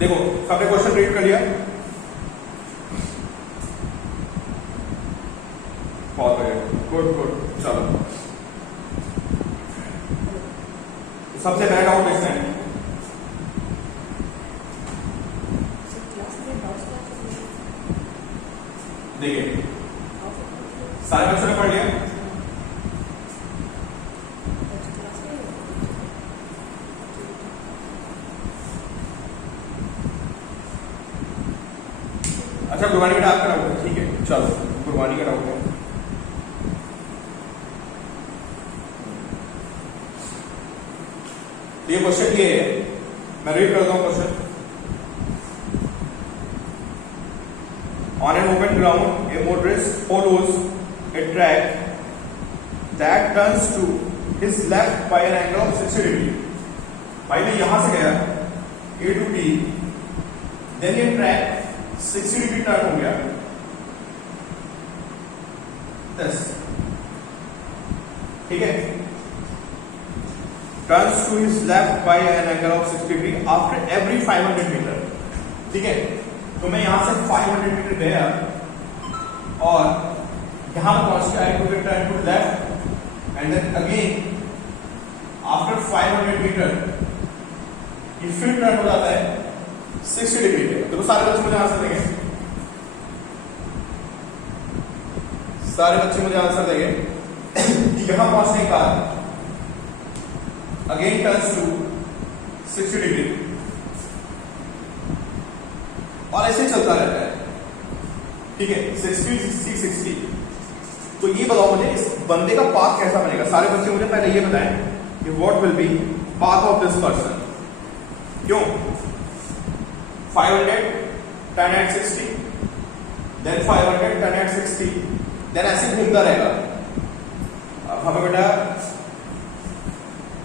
देखो सबने question read कर लिया, बहुत बढ़िया, गुड गुड। चलो सबसे पहला डाउट देखते हैं। देखिए सारे बच्चों ने पढ़ लिया? अच्छा गुरबानी का डाउट कराओ, ठीक है चलो गुरबानी का डाउट है। तो ये क्वेश्चन ये है, मैं रीड करता हूं question. On an open ground, a motorist follows a track that turns to his left by an angle of 60 degree. भाई मैं यहां से गया A to B, then ये ट्रैक 60 डिग्री टर्न हो गया, ठीक है। Turns to his left by an angle of 60 degree after every 500 metre, ठीक है। तो मैं यहां से 500 मीटर गया और यहां पर पहुंच गया, I to turn to left and then again after 500 metre ये फिर टर्न हो जाता है 60 डिग्री पे। तो सारे बच्चे मुझे आंसर देंगे, सारे बच्चे मुझे आंसर देंगे कि यहां पहुंचने के बाद अगेन टर्न्स टू 60 डिग्री और ऐसे चलता रहता है, ठीक है। 60 60 60। तो ये बताओ मुझे इस बंदे का पाथ कैसा बनेगा। सारे बच्चे मुझे पहले ये बताएं कि what will be path of this person. क्यों 500 turn at 60, then 500 turn at 60, then ऐसे घूमता रहेगा। अब हमें बेटा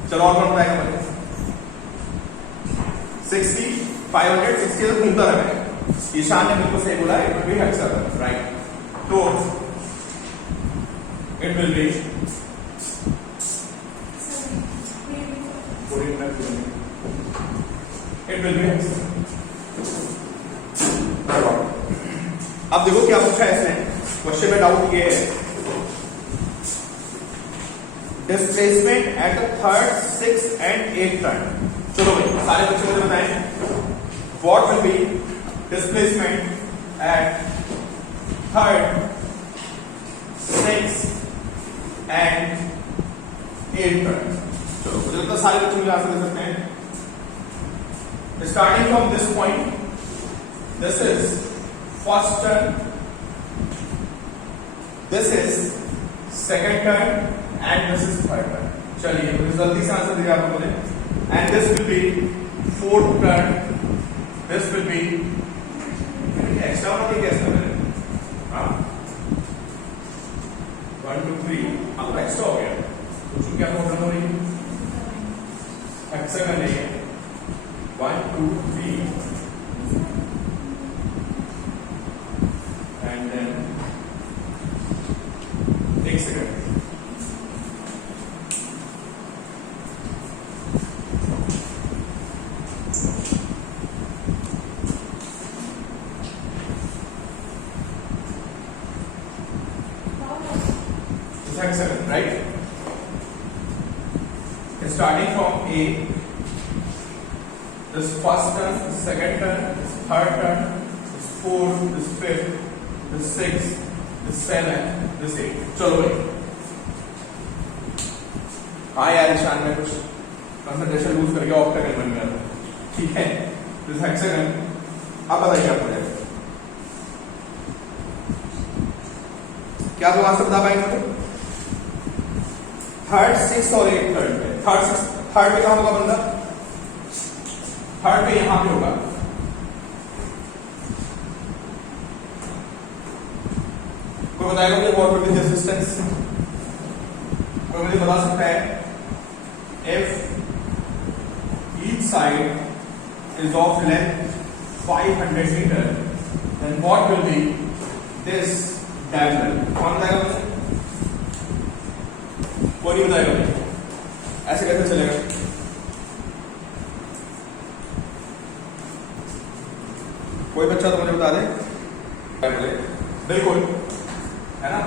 चलो और कौन बताएगा मुझे? 60 500 60 तक घूमता रहेगा। ईशान ने बिल्कुल सही बोला, it will be hexagon, right. तो इट विल बी हेक्सागन। अब देखो क्या पूछा है इसने क्वेश्चन में, डाउट ये है displacement at the third, sixth and eight turn. चलो भाई सारे बच्चे मुझे बताएं what will be displacement at third, sixth and eighth turn। चलो मुझे लगता है सारे बच्चे मुझे आंसर दे सकते हैं। Starting from this point, this is first turn, this is second turn and this is third turn. चलिए मुझे जल्दी से आंसर दीजिए आप मुझे। And this will B fourth turn, this will B extra वाला कैसे करें? हाँ 1 2 3 अब तो एक्स्ट्रा हो गया, तो क्या प्रॉब्लम हो रही है? हेक्सागन नहीं है। 1 2 3 एंड देन एक second, hexagon, right? Starting from A, this first turn, this second turn, this third turn, this fourth, this fifth, this sixth, this seventh, this eighth। चलो भाई, हाँ यार ईशान में कुछ कंसंट्रेशन लूज करके ऑक्टागन बन गया था, ठीक है। This hexagon. अब बताइए आप मुझे क्या तो आंसर बता पाएंगे मुझे? थर्ड, सिक्स और एट टर्न पे। थर्ड पे कहां होगा बंदा? थर्ड पे यहां पे होगा। कोई बताएगा मुझे what will be this distance? कोई मुझे बता सकता है? If each side is of length 500 metre, then what will be this diagonal? कौन बताएगा मुझे? कोई नहीं बताएगा मुझे। ऐसे कैसे चलेगा? कोई बच्चा तो मुझे बता दे, बिल्कुल है ना।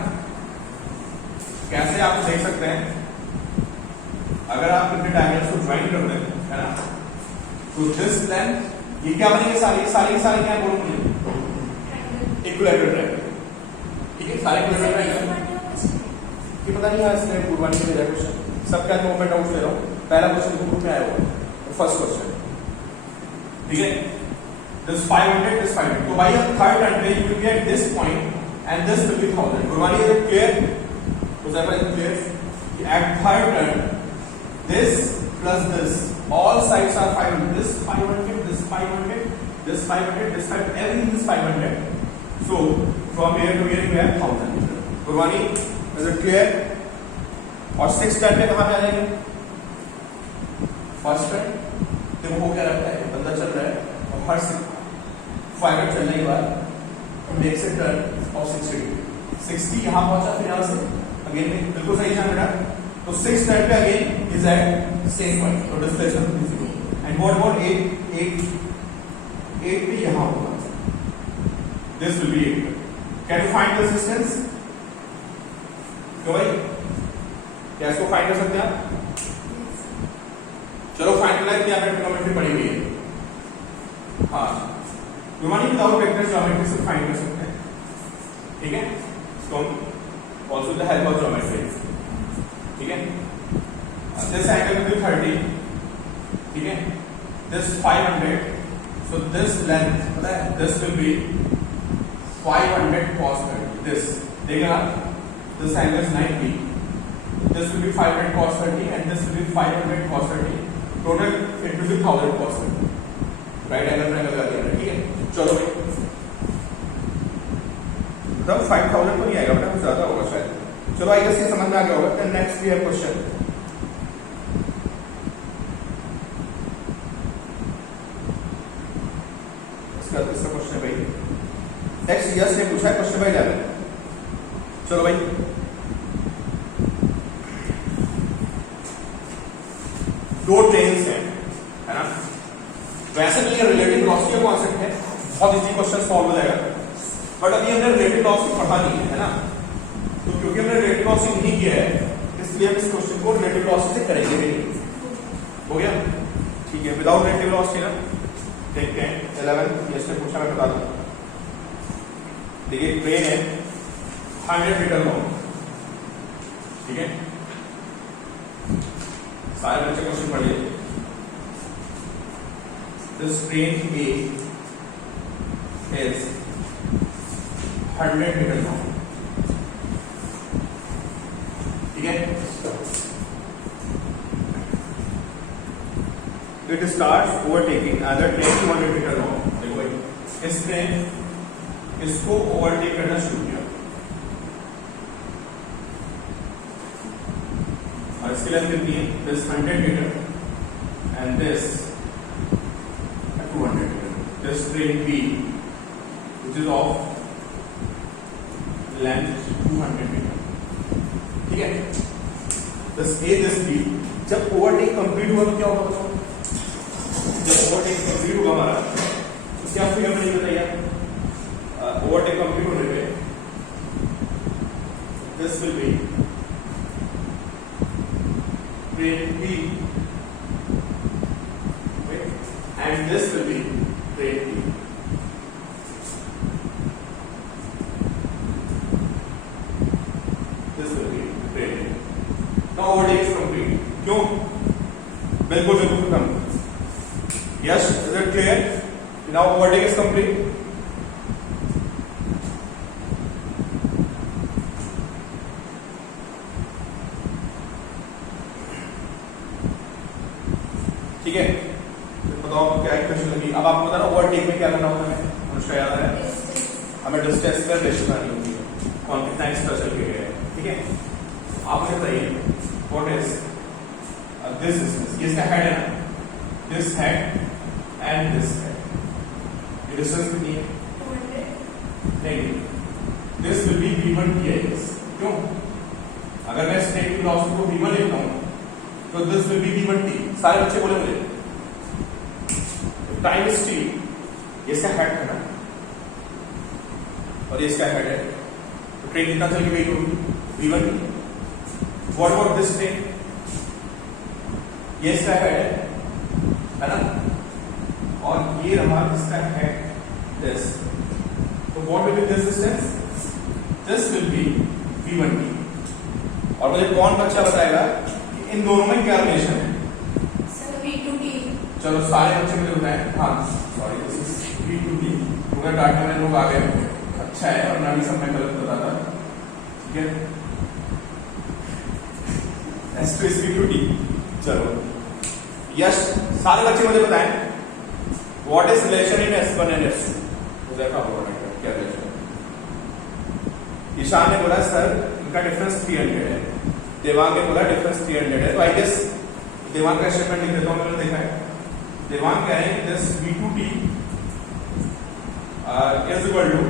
कैसे आप देख सकते हैं, अगर आप अपने डायगोनल्स को ज्वाइन कर दें, है ना, तो दिस लेंथ ये क्या बनेंगे, सारी क्या बोल मुझे, इक्विलैटरल ट्रायंगल, ठीक है, सारे इक्विलैटरल ट्रायंगल कि पता नहीं है इसमें पूर्वानी में क्वेश्चन सब क्या मैं ओपन डाउट ले रहा हूं, पहला क्वेश्चन तो ग्रुप में आया हुआ है, फर्स्ट क्वेश्चन, ठीक है, this 500 this 500, तो भाई अब थर्ड टर्न पे you will get this point and this will be 1000. Gurbani is it clear? तो sir is it clear? At third turn this plus this all sides are 500, this 500, this 500, this 500, this 500, everything is 500. So from here to here you have 1000. Gurbani is it clear? और six turn पे कहां पे आ जाएंगे, first turn देखो वो क्या रखता है, बंदा चल रहा है और हर 500 चलने के बाद मेक्स ए टर्न ऑफ 60 यहां पहुंचा, फिर यहां से अगेन बिल्कुल सही जान बेटा, तो 6 टर्न पे again is at same point, तो displacement is 0 and what about 8 भी यहां होगा, this will be 8. Can you find this distance? क्यों भाई, क्या इसको फाइंड कर सकते हैं आप? चलो फाइंड करना है कि आपने ट्रिग्नोमेट्री पढ़ी हुई है, हाँ गुरबानी विदाउट वेक्टर ज्योमेट्री से फाइंड कर सकते हैं, ठीक है, इसको हम also with the help of geometry, ठीक है, दिस एंगल विल बी 30, ठीक है, दिस 500, सो दिस लेंथ पता है, this will be 500 cos 30, this देखना, this angle is 90, this will be 500 cos 30 and this will be 500 cos 30, total it will be 1000 cos 30, right angle triangle लगा दिया, ठीक है, चलो भाई तब 5000 तो नहीं आएगा बेटा, कुछ ज्यादा होगा शायद, चलो आई गेस ये समझ में आ गया होगा. Then next we have question, इसका दूसरा क्वेश्चन भाई नेक्स्ट यस ने पूछा है क्वेश्चन भाई 11. चलो भाई दो ट्रेन्स हैं, है ना, वैसे तो ये रिलेटिव वेलोसिटी का कॉन्सेप्ट है, बहुत इजी क्वेश्चन सॉल्व हो जाएगा, बट अभी हमने रिलेटिव वेलोसिटी पढ़ा नहीं है ना, तो क्योंकि हमने रिलेटिव वेलोसिटी नहीं किया है इसलिए हम इस क्वेश्चन को रिलेटिव वेलोसिटी से करेंगे नहीं. हो गया, ठीक है, विदाउट रिलेटिव वेलोसिटी ना देखते हैं. 11 ये से पूछा, मैं बता दूं, देखिए ट्रेन है 100 मीटर लॉन्ग, ठीक है, सारे बच्चे क्वेश्चन पढ़िए. This train A is 100 metre long, ठीक है, it starts overtaking other train 200 metre long. देखो भाई इस ट्रेन इसको ओवरटेक करना शुरू किया और इसके लेंथ कितनी है, this 100 metre and this 200 metre. This train B which is of length 200 metre, ठीक है, दिस A दिस B. जब ओवरटेक कंप्लीट हुआ तो क्या होगा, जब ओवरटेक कंप्लीट होगा हमारा तो क्या फिगर बनेगी बताइए, ओवरटेक कंप्लीट होने पे this will B train B, and this will be train B. This will be train B. Now overtake is complete. क्यों? बिल्कुल खत्म. Yes, is it clear? Now overtake is complete. ठीक है, बताओ क्या इक्वेशन लगी. अब आपको पता ना ओवरटेक में क्या करना होता है, मुझे याद है, हमें डिस्टेंस पर रिलेशन करनी होती है, कौन कितना एक्स्ट्रा चल के गया है, ठीक है. आप मुझे बताइए व्हाट इज दिस डिस्टेंस, ये इसका हेड है ना, this head and this head, ये डिस्टेंस कितनी है, 200. नहीं, this will B v1 dx. क्यों? अगर मैं स्ट्रेट की वेलोसिटी को v1 लिखता हूं तो this will B v1 t. सारे बच्चे बोले मुझे टाइम इज t, ये इसका हेड है ना, और ये इसका हेड है, तो ट्रेन कितना चल के गई होगी v1। What about this train, ये इसका हेड है ना, और ये रहा इसका हेड दिस, तो what will be this distance, this will B v1t। और मुझे कौन बच्चा बताएगा कि इन दोनों में क्या रिलेशन है? Sir v2t। चलो सारे बच्चे मुझे बताएं। हाँ सॉरी दिस इज v2t, पूरा डाटा में लोग आ गए, अच्छा है, और ना भी सब मैं गलत बताता, ठीक है। S2 is v2t। चलो यस, सारे बच्चे मुझे बताएं what is relation in S1 and S2, मुझे क्या रिलेशन है? ईशान ने बोला सर इनका डिफरेंस 300 है, देवांग ने बोला डिफरेंस 300 है, तो आई गेस देवांग का स्टेटमेंट लिख देता हूं, मैंने देखा है। देवांग कह रहे हैं कि this v2t is equal to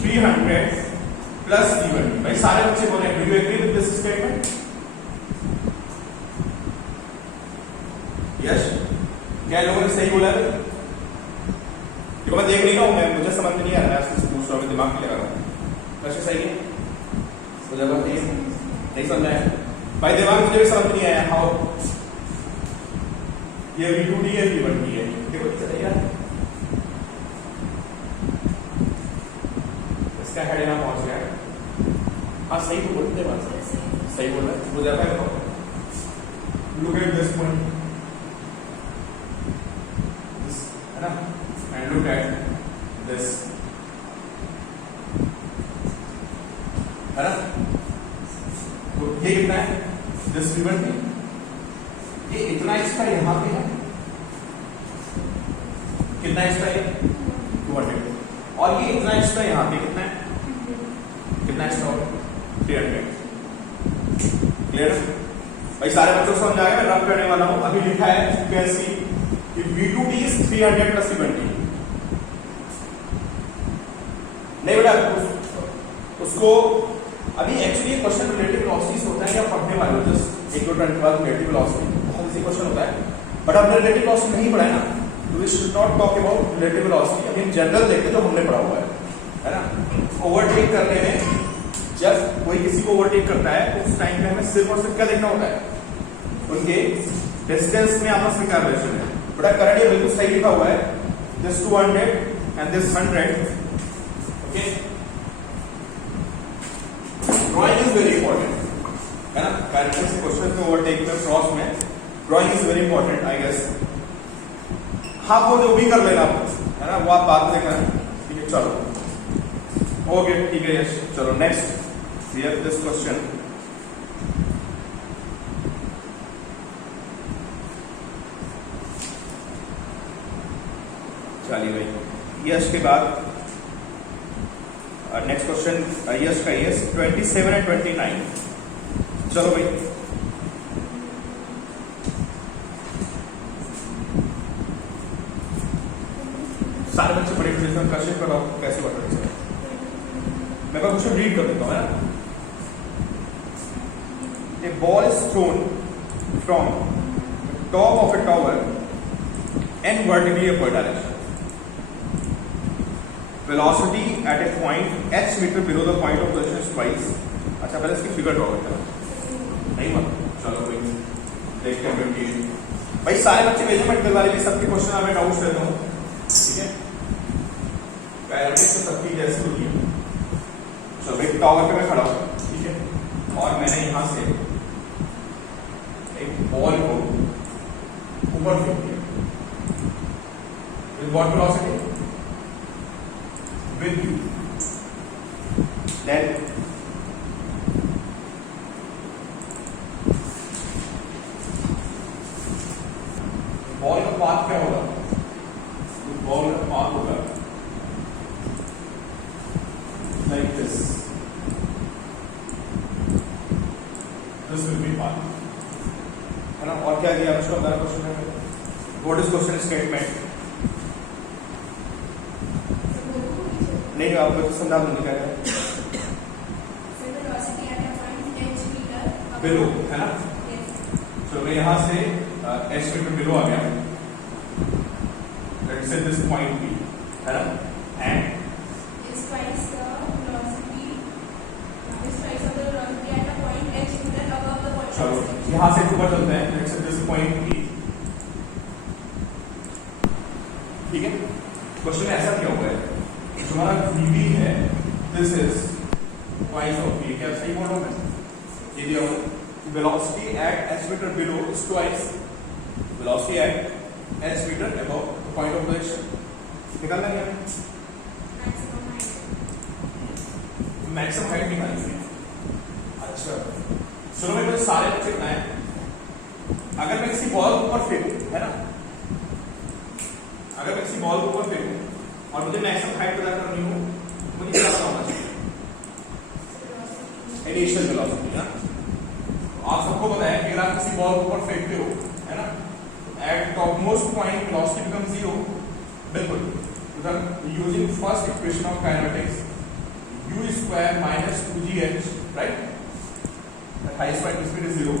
300 plus v1t। भाई सारे बच्चे बोले do you agree with this statement? Yes, क्या लोगों ने सही बोला है? देखो मैं देख नहीं रहा हूं, मैं मुझे समझ में नहीं आ रहा है, मैं पूछ रहा हूं, दिमाग में लगा रहा हूं, वैसे सही है तो जब नहीं समझ आया भाई, दिमाग मुझे भी समझ नहीं आया। हाउ ये v2t है v1t है, देखो चलिए यार इसका हेड यहां पहुंच गया। हाँ सही तो बोलते हैं, सही बोल रहा है, हो जाता है। लुक एट दिस पॉइंट, है ना, एंड लुक एट दिस, है ना, तो ये कितना है दिस v1t, ये इतना एक्स्ट्रा यहां पे है, कितना एक्स्ट्रा है 200, और ये इतना एक्स्ट्रा यहां पे कितना है, कितना एक्स्ट्रा होगा 300। क्लियर भाई, सारे बच्चों को समझ आ गया? मैं रब करने वाला हूं, अभी लिखा है कैसी कि v2t is 300 प्लस v1t। नहीं बेटा उसको अभी एक्चुअली क्वेश्चन रिलेटिव वेलोसिटीज होता है, या पढ़ने वाले हो जस्ट एक दो टर्न के बाद रिलेटिव वेलोसिटी बहुत इजी क्वेश्चन होता है, बट हमने रिलेटिव वेलोसिटी नहीं पढ़ा है ना, तो we should not talk about relative velocity, अभी हम जनरल देखते जो हमने पढ़ा हुआ है ना। ओवरटेक करने में जब कोई किसी को ओवरटेक करता है तो उस टाइम पे हमें सिर्फ और सिर्फ क्या देखना होता है, उनके डिस्टेंस में आपस में क्या रिलेशन है। बड़ा करंट ये बिल्कुल सही लिखा हुआ है, this 200 and this 100, okay. Drawing is very important, है ना, करंट से क्वेश्चन में ओवरटेक में क्रॉस में drawing is very important I guess. हाँ वो जो भी कर लेना है ना, वो आप बात में देखना, ठीक है। चलो ओके ठीक है, यस चलो next we have this question. चलिए भाई, यस के बाद नेक्स्ट क्वेश्चन यस का यस 27 एंड 29। चलो भाई सारे बच्चे बड़े क्वेश्चन करो, कैसे बता रहे हैं? मैं क्वेश्चन रीड कर देता हूं, है ना। A ball is thrown from top of a tower and vertically upward direction, velocity at a point h meter below the point of collision is twice। अच्छा पहले इसकी फिगर ड्रॉ करते हैं, नहीं मत चलो कोई देखते हैं कंटिन्यू। भाई सारे बच्चे भेजे मेडिकल वाले भी, सबके क्वेश्चन मैं डाउट्स लेता हूँ, ठीक है। पैरामीटर तो सबकी जैसी होती है। चलो भाई टावर पे मैं खड़ा हूँ, ठीक है, और मैंने यहाँ से एक बॉल को ऊपर फेंक दिया with what velocity? With u। Then ball का पाथ क्या होगा? तो बॉल का पाथ होगा like this, this will be path, है ना। और क्या दिया उसको अंदर क्वेश्चन है, what is question statement? नहीं आपको तो समझा दूंगी क्या है, बिलो, है ना। चलो मैं यहाँ से एच मीटर बिलो आ गया, let's say this point B, है ना, and twice the velocity. Is twice of the velocity at a point h meter above the point. चलो यहाँ से ऊपर चलते हैं, let's say this point E, ठीक है। क्वेश्चन में ऐसा दिया हुआ है कि जो हमारा VB है, this is twice of V, क्या सही बोल रहा हूँ मैं? ये दिया हुआ है velocity at h meter below is twice velocity at h meter above the point of collision. निकालना क्या है? मैक्सिमम हाइट निकालनी है। अच्छा चलो मैं मुझे सारे बच्चे बनाए, अगर मैं किसी बॉल के ऊपर फेंकूं, है ना, अगर मैं किसी बॉल के ऊपर फेंकूं और मुझे मैक्सिमम हाइट पता करनी हो, मुझे क्या पता होना चाहिए? इनिशियल वेलोसिटी ना। आप सबको पता है कि अगर आप किसी बॉल के ऊपर फेंकते हो, है ना, at topmost point velocity becomes 0, बिल्कुल, using first equation of kinetics u square minus 2gh, right? The highest point speed is 0,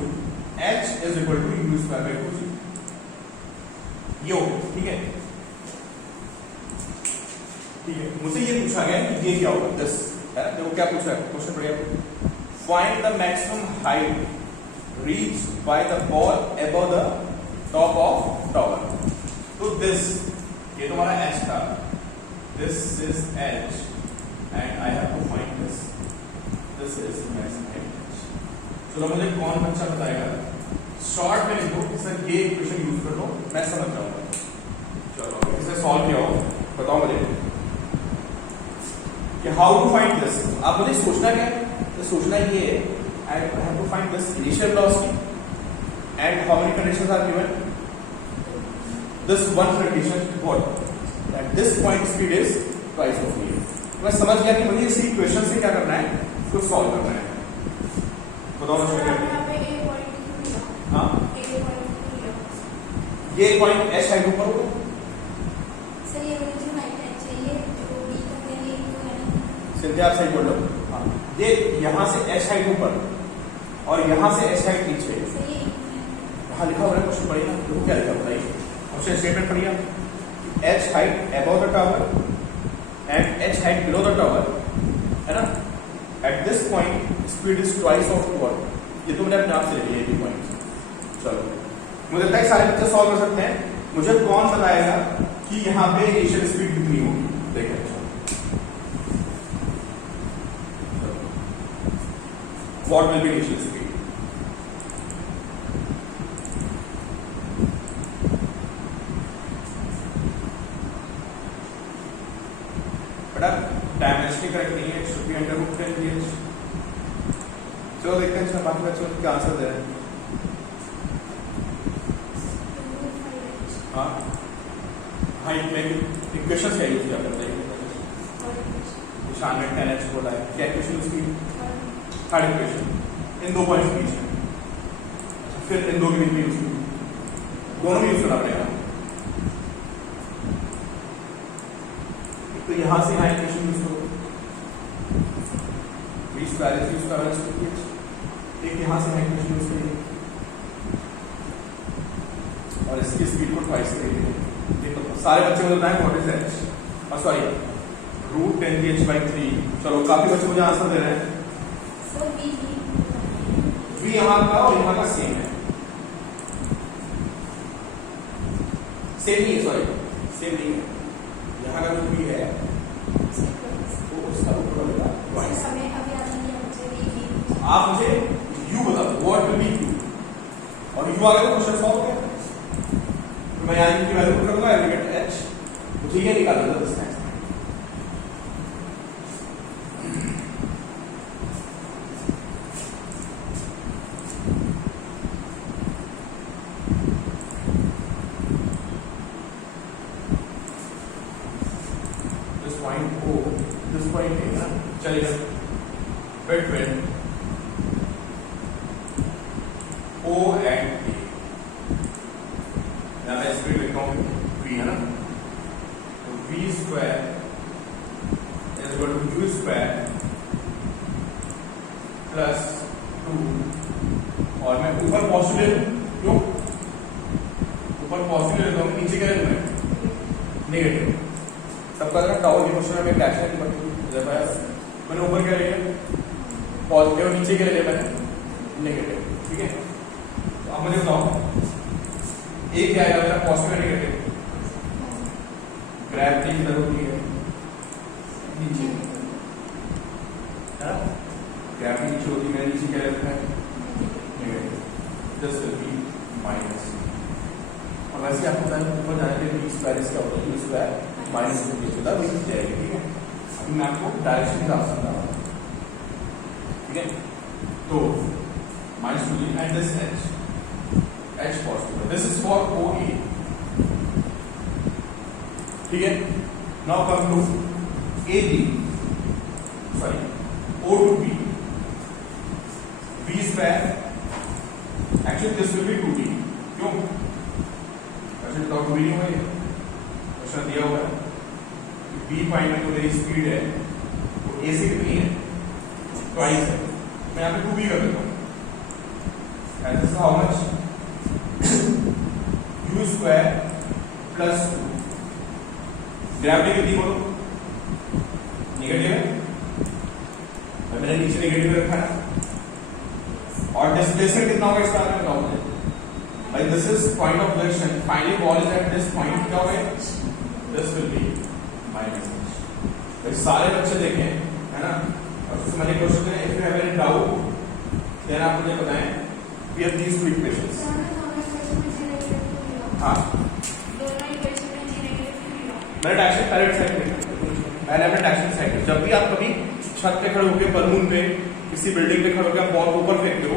h is equal to u square by 2g. ये हो, ठीक है, ठीक है। मुझे ये पूछा गया कि ये क्या होगा, दिस है ना, देखो क्या पूछा है क्वेश्चन, बढ़िया। Find the maximum height reach by the ball above the top of tower. तो दिस, ये तो हमारा h था, this is h and I have to find this. This is maximum height. चलो मुझे कौन बच्चा बताएगा? शॉर्ट में लिख दो, सर ये इक्वेशन यूज कर लो, मैं समझ जाऊंगा। चलो इसे सॉल्व किया हो, बताओ मुझे कि हाउ टू फाइंड दिस। आप मुझे सोचना क्या है? तो सोचना ये है, I have to find this initial velocity and how many conditions are given? This one condition, what? At this point speed is twice of v. मैं समझ गया कि मुझे इसी इक्वेशन से क्या करना है, इसको सॉल्व करना है। बताओ ना सर यहाँ पे a पॉइंट लिया। हाँ, a पॉइंट लिया। ये पॉइंट h हाइट ऊपर होगा। सर ये मुझे जो हाइट चाहिए, जो b तक है, ये तो है ना। सिंधिया आप सही बोल रहे हो। हाँ, ये यहाँ से h हाइट ऊपर और यहाँ से h हाइट नीचे। सर ये यहाँ लिखा हुआ है, क्वेश्चन पढ़िए ना, देखो क्या लिखा बताइए। क्वेश्चन स्टेटमेंट पढ़िए, h height above the tower and h height below the tower, है ना, at this point speed is twice of what? ये तो मैंने अपने आप से ले लिया ये पॉइंट। चलो मुझे लगता है सारे बच्चे सॉल्व कर सकते हैं। मुझे कौन बताएगा कि यहाँ पे इनिशियल स्पीड कितनी होगी? देखें, what will be initial speed? Dimensionally correct नहीं है, should be under root 10 ph। चलो देखते हैं इसमें बाकी बच्चों क्या आंसर दे रहे हैं। हाँ, हाइट में इक्वेशन क्या यूज किया करते हैं? निशान में 10h बोला है, क्या इक्वेशन यूज की? थर्ड इक्वेशन, इन दो पॉइंट्स बीच में, फिर इन दो के बीच में यूज की, दोनों में यूज करना पड़ेगा। तो यहां से यहाँ इक्वेशन यूज करो, v square is u square minus 2ph। एक यहां से यहाँ इक्वेशन यूज करेंगे और इसकी स्पीड को ट्वाइस करेंगे। ये तो सारे बच्चे मुझे बताएं व्हाट इज h, और सॉरी रूट 10 ph by 3। चलो काफी बच्चे मुझे आंसर दे रहे हैं। सर v यहाँ का और यहाँ का सेम है, सेम नहीं है, सॉरी सेम नहीं है। यहाँ का जो v है वो उसका ऊपर होगा ट्वाइस। आप मुझे u बताओ, व्हाट विल बी u, और u आ गया तो क्वेश्चन सॉल्व हो गया। तो मैं यहाँ u की वैल्यू पुट करूंगा, एलिमेंट h, मुझे ये निकालना था डिस्टेंस। चलेगा बिटवीन O एंड P। यहां मैं स्पीड लिखता हूं v, है ना, तो v square is equal to u square plus 2, और मैं ऊपर पॉजिटिव, क्यों ऊपर पॉजिटिव लेता हूं, नीचे क्या लेता हूं नेगेटिव। सबका टावर की क्वेश्चन में कैश है, मैंने ऊपर क्या ले लिया पॉजिटिव, नीचे क्या ले लिया मैंने नेगेटिव, ठीक है। तो अब मुझे बताओ एक क्या आएगा मेरा पॉजिटिव नेगेटिव, ग्रेविटी किधर होती है नीचे, है ना, ग्रेविटी नीचे होती है, मैंने नीचे क्या रखा है negative, this will B minus. और वैसे आपको पता है ऊपर जाने के लिए स्क्वायर इसका होता है, u स्क्वायर माइनस के बीच होता है वही जाएगी, ठीक है। अभी मैं आपको डायरेक्शन का समझा रहा हूँ, ठीक है। तो minus two and this h positive, this is for OA, ठीक है। Now come to AB, sorry O to B, B square, actually this will be 2D, क्यों ऐसे तो 2D नहीं होगा, क्वेश्चन दिया हुआ है B फाइंड में जो मेरी स्पीड है वो A से कितनी है ट्वाइस है, मैं यहाँ पे 2B कर देता हूँ, and this is how much u square plus 2, gravity कितनी बोलो नेगेटिव है, मैंने नीचे नेगेटिव रखा है, और डिस्प्लेसमेंट कितना होगा इसका आपने बताओ मुझे भाई, this is point of direction, finally ball is eight this point, क्या होगा this will B minus h। भाई सारे बच्चे देखें, है ना, और उससे मैंने क्वेश्चन है, if you have any doubt then आप मुझे बताएं, we have these two equations. हां मैंने डायरेक्शन करेक्ट साइड मैंने अपने डायरेक्शन साइड, जब भी आप कभी छत पे खड़े होकर बलून पे किसी बिल्डिंग पे खड़े होकर आप बॉल को ऊपर फेंकते हो,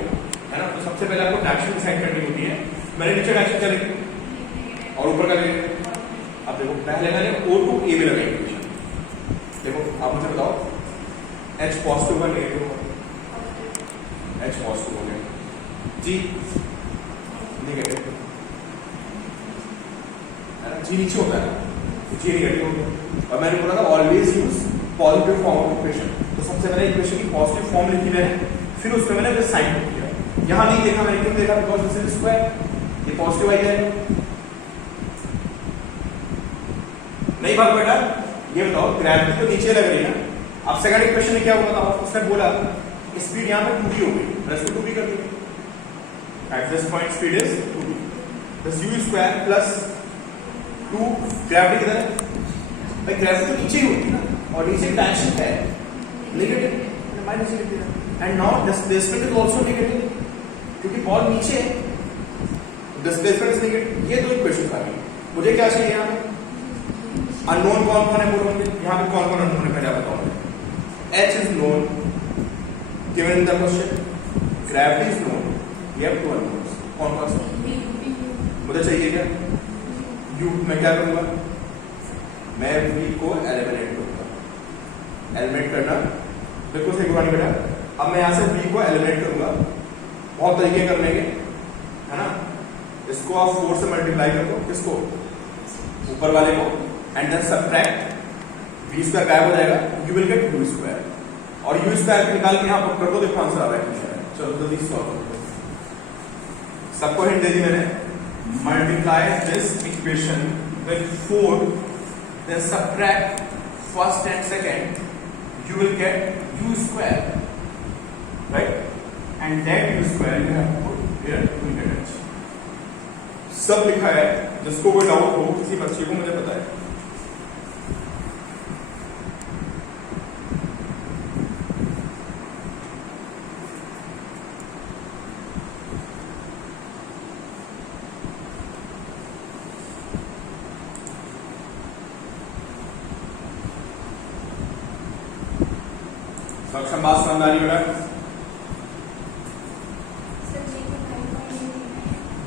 है ना, तो सबसे पहले आपको डायरेक्शन डिसाइड करनी होती है। मैंने नीचे डायरेक्शन क्या लिखी और ऊपर का लिखा, अब देखो पहले मैंने O to A में लगाई इक्वेशन, देखो आप मुझे बताओ H पॉजिटिव का नेगेटिव होगा, H पॉजिटिव हो गया, G नेगेटिव, है ना, G नीचे होता है ना, G नेगेटिव हो गया। और मैंने बोला था always use positive form of equation, तो सबसे पहले इक्वेशन की पॉजिटिव फॉर्म लिखी मैंने, फिर उसमें मैंने विद साइन किया। यहां नहीं देखा मैंने, क्यों देखा, बिकॉज़ दिस इज स्क्वायर, ये पॉजिटिव आई जाएगा, नहीं भाग बेटा। ये बताओ ग्रेविटी तो नीचे लग रही है ना, अब सेकंड इक्वेशन में क्या होगा, उसने बोला स्पीड यहां पे 2D हो गई, प्लस 2B कर दी, at this point speed is 2B, this u square plus 2, gravity किधर है भाई, ग्रेविटी तो नीचे ही होती है ना, और नीचे डायरेक्शन है negative minus negative, and now displacement is also negative, क्योंकि बॉल नीचे है, डिस्प्लेसमेंट इज नेगेटिव। ये दो इक्वेशन आ गई, मुझे क्या चाहिए यहाँ पे, अननोन कौन कौन है बोलो मुझे, यहाँ पे कौन कौन अननोन है पहले बताओ मुझे। H is known given in the question, gravity is known, we have two unknowns, कौन कौन से मुझे चाहिए क्या, U मैं क्या करूंगा, मैं V को एलिमिनेट करूंगा, एलिमिनेट करना बिल्कुल सही पुरानी बेटा। अब मैं यहाँ से V को एलिमिनेट करूंगा, बहुत तरीके करने के, है ना, इसको आप 4 से मल्टीप्लाई कर दो, किसको ऊपर वाले को, and then subtract, V square गायब हो जाएगा, you will get U square, और U स्क्वायर निकाल के यहाँ पर कर दो, देखो आंसर आ रहा है। चलो जल्दी सॉल्व करो, सबको हिंट दे दी मैंने, multiply this equation with 4, then subtract first and second, you will get U square, right, and that U square you have to put here to get H। सब लिखा है, जिसको कोई डाउट हो किसी बच्चे को मुझे पता है। सक्षम बात समझदारी बेटा,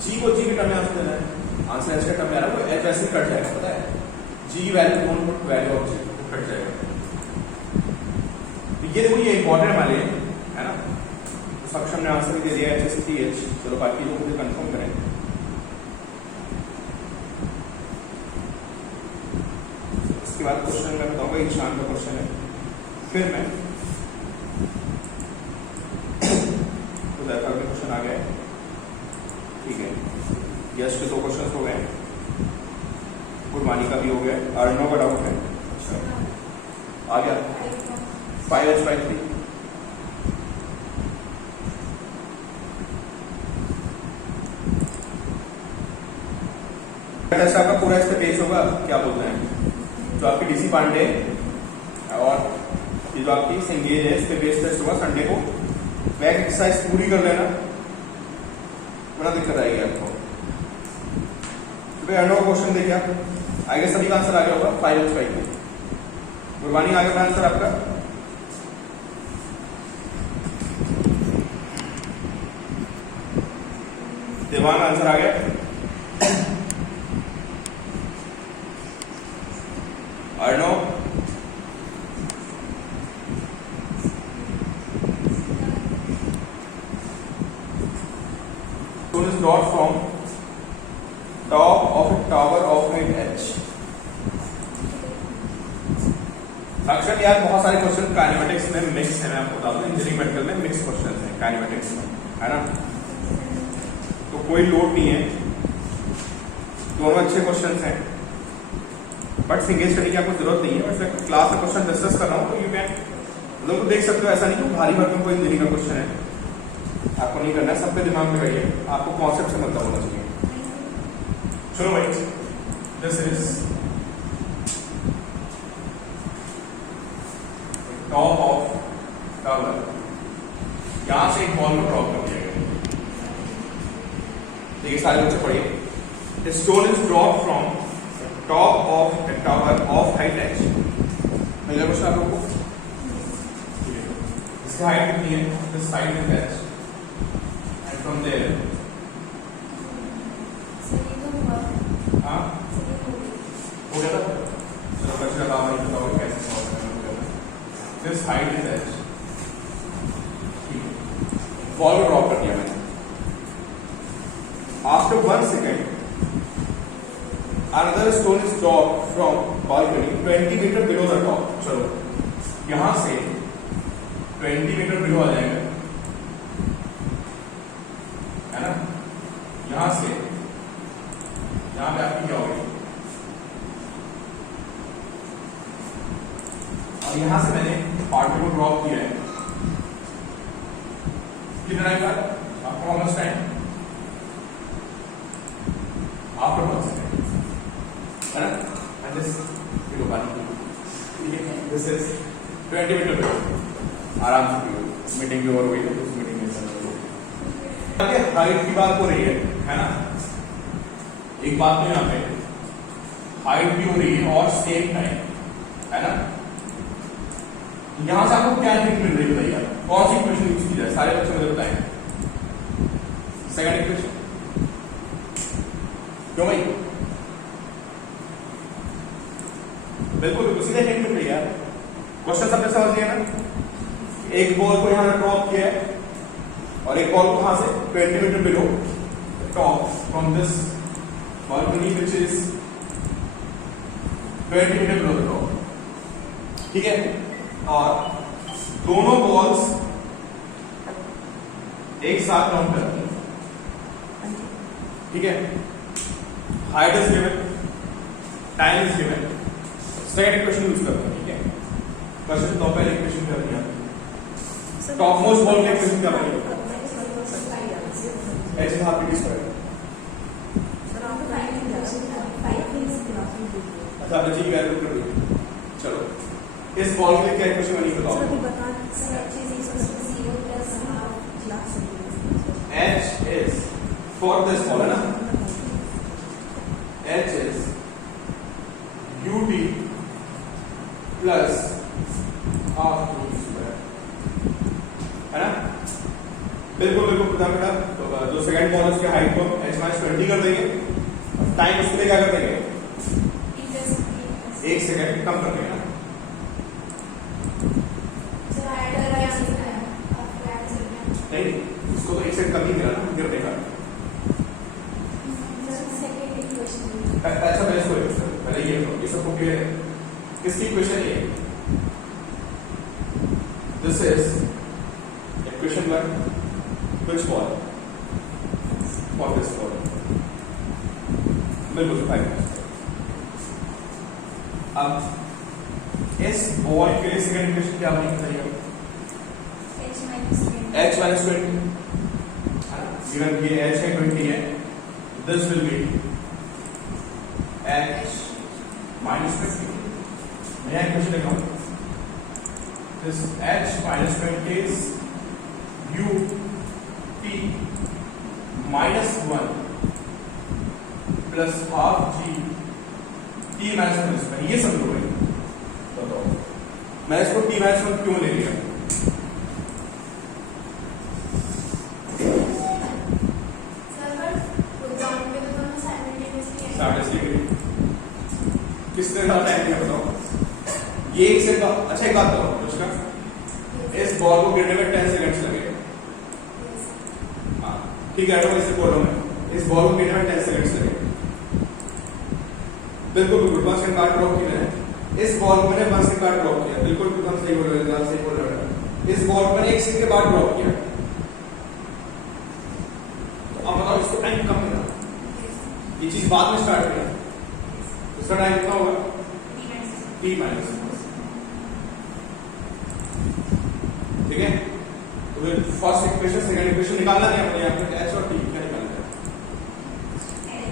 जी को जी के टर्म में आंसर देना है, आंसर एच का टर्म में आ रहा है, वो एच ऐसे कट जाएगा, पता है, जी की वैल्यू कौन put value of G cut जाएगा। तो ये देखो ये इंपॉर्टेंट वाले है ना, तो सक्षम ने आंसर दे दिया एच सी एच, चलो बाकी लोग मुझे कंफर्म करें। इसके बाद क्वेश्चन मैं बताऊंगा, ईशान का क्वेश्चन है, फिर मैं क्वेश्चन आ गए, ठीक है, यश के 2 क्वेश्चन हो गए, गुरबानी का भी हो गया, अर्णव का डाउट है, अच्छा आ गया 5h/3। ऐसा आपका पूरा इस पे बेस होगा, क्या बोलते हैं, जो आपकी डीसी पांडे और ये जो आपकी संगेज है, इस पे बेस टेस्ट होगा संडे को। बैक एक्सरसाइज पूरी कर लेना, बड़ा दिक्कत आएगी आपको। क्वेश्चन देखिए आप, आगे सभी का आंसर आ गया होगा 5h/3। गुरबानी आ गया आंसर आपका। देवान आंसर आ गया। Arnav, stone is brought from top of a tower of height h। अक्षर यार बहुत सारे क्वेश्चन काइनेमेटिक्स में मिक्स है, मैं आपको बता दूं इंजीनियरिंग मेडिकल में मिक्स क्वेश्चन है काइनेमेटिक्स में, है ना, तो कोई लोड नहीं है, दोनों अच्छे क्वेश्चन हैं, बट सिंगल स्टडी की आपको जरूरत नहीं है। बट मैं क्लास में क्वेश्चन डिस्कस कर रहा हूँ तो यू कैन लोग देख सकते हो, ऐसा नहीं कि भारी भरकम कोई इंजीनियरिंग का क्वेश्चन है, आपको नहीं करना है, सब पे दिमाग में रहिए, आपको कॉन्सेप्ट से मतलब होना चाहिए। चलो भाई, this is top of tower, यहां से एक बॉल को ड्रॉप कर दिया गया। देखिए सारे बच्चे पढ़िए, stone is drop from top of the tower of height h। मिल गया क्वेश्चन आप लोगों को? इसकी हाइट कितनी है? This height is h and from there हाँ हो गया था। चलो बच्चे अब आप बताओ कैसे सॉल्व करना है। This height is h, ball को ड्रॉप कर दिया मैंने। After 1 second another stone is dropped from balcony 20 meter below the top। चलो यहां से 20 मीटर बिलो आ जाएगा, है ना, यहां से यहां पे आपकी क्या होगी, और यहां से मैंने पार्टिकल को ड्रॉप किया है, कितना टाइम बाद आपको ऑलमोस्ट टाइम आफ्टर 1 सेकेंड, है ना, एंड दिस बिलो पानी, ठीक है, दिस इज 20 मीटर बिलो। आराम से पियो, मीटिंग भी ओवर हुई है, उस मीटिंग में आगे हाइट की बात हो रही है ना, एक बात तो यहाँ पे हाइट भी हो रही है और सेम टाइम, है ना। यहां से आपको क्या ट्रिक मिल रही है बताइए, कौन सी इक्वेशन यूज की जाए, सारे बच्चे मुझे बताएं। सेकंड इक्वेशन क्यों भाई? बिल्कुल बिल्कुल सीधे हिंट मिल रही है यार, क्वेश्चन सबने समझ लिया ना। एक बॉल को यहां ड्रॉप किया है और एक बॉल को कहां से 20 meter below top from this balcony which is 20 meter below the top, ठीक है, और दोनों बॉल्स एक साथ काउंट करती हैं, ठीक है, height is given, time is given, second equation use करते हैं, ठीक है। क्वेश्चन तो पहले इक्वेशन कर दिया, टॉप मोस्ट बॉल की इक्वेशन क्या बनेगी? h is half dt square। अच्छा बच्चे की वैल्यू कर दी, चलो इस बॉल के लिए क्या इक्वेशन बनी बताओ। h is for this ball, है ना, h is ut plus half dt square, है ना। बिल्कुल बिल्कुल बेटा, जो सेकंड बॉल उसके हाइट को h - 20 कर देंगे, टाइम उसके लिए क्या कर देंगे, 1 सेकंड कम कर देंगे ना। नहीं इसको तो 1 सेकंड कम ही मिला ना, गिर देगा। अच्छा मैं इसको पहले ये सबको क्लियर है, किसकी इक्वेशन ये, this is equation 1 which ball for this ball, बिल्कुल फाइन। अब इस बॉल के लिए सेकंड इक्वेशन क्या बनेगी बताइए? h minus 20. h minus 20 given ये h है 20 है, this will be h minus 20. मैं यहाँ इक्वेशन लिखा हूँ, this h minus 20 is u t minus 1 plus half g t minus 1. ये सब लोग हैं, बताओ मैं इसको t minus 1 क्यों ले लिया? किसने डाला है बताओ? ये एक से अच्छा एक बात बताओ अनुष्का, इस बॉल को गिरने में 10 सेकंड्स लगेगा। हाँ ठीक है, तो इसे बोल रहा हूँ मैं, इस बॉल को गिरने में 10 सेकंड्स लगेगा। बिल्कुल बिल्कुल 1 सेकंड कार्ड ड्रॉप किया है, इस बॉल को मैंने 1 सेकंड कार्ड ड्रॉप किया, बिल्कुल तुम सही बोल रहे हो, सही बोल रहे हो। इस बॉल को मैंने 1 सेकंड के बाद ड्रॉप किया, तो अब बताओ इसको टाइम कम मिला, ये चीज बाद में स्टार्ट किया, इसका टाइम कितना होगा? t माइनस, ठीक है। तो फिर फर्स्ट इक्वेशन सेकंड इक्वेशन निकालना है हमने, यहाँ पे h और t क्या निकालना है?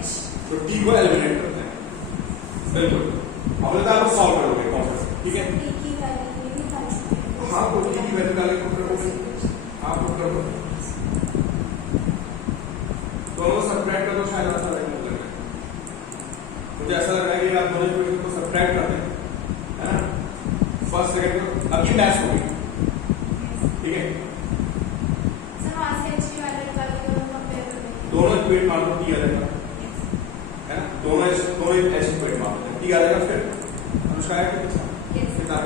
h। तो t को एलिमिनेट करते हैं, बिल्कुल। अब लगता है आप सॉल्व करोगे कॉन्सेप्ट, ठीक है? हाँ तो t की वैल्यू डाल के पुट करोगे, हाँ पुट करो, दोनों सब्ट्रैक्ट करो, शायद अच्छा लगेगा। मुझे ऐसा लग रहा है कि आप दोनों इक्वेशन को सब्ट्रैक्ट करते हैं, है ना? फर्स्ट सेकंड को, अब ये मैच होगी, ठीक है? दोनों इक्वेट मान लो t आ जाएगा, है ना? दोनों h इक्वेट मान लो t आ जाएगा, फिर अनुष्का है कितना?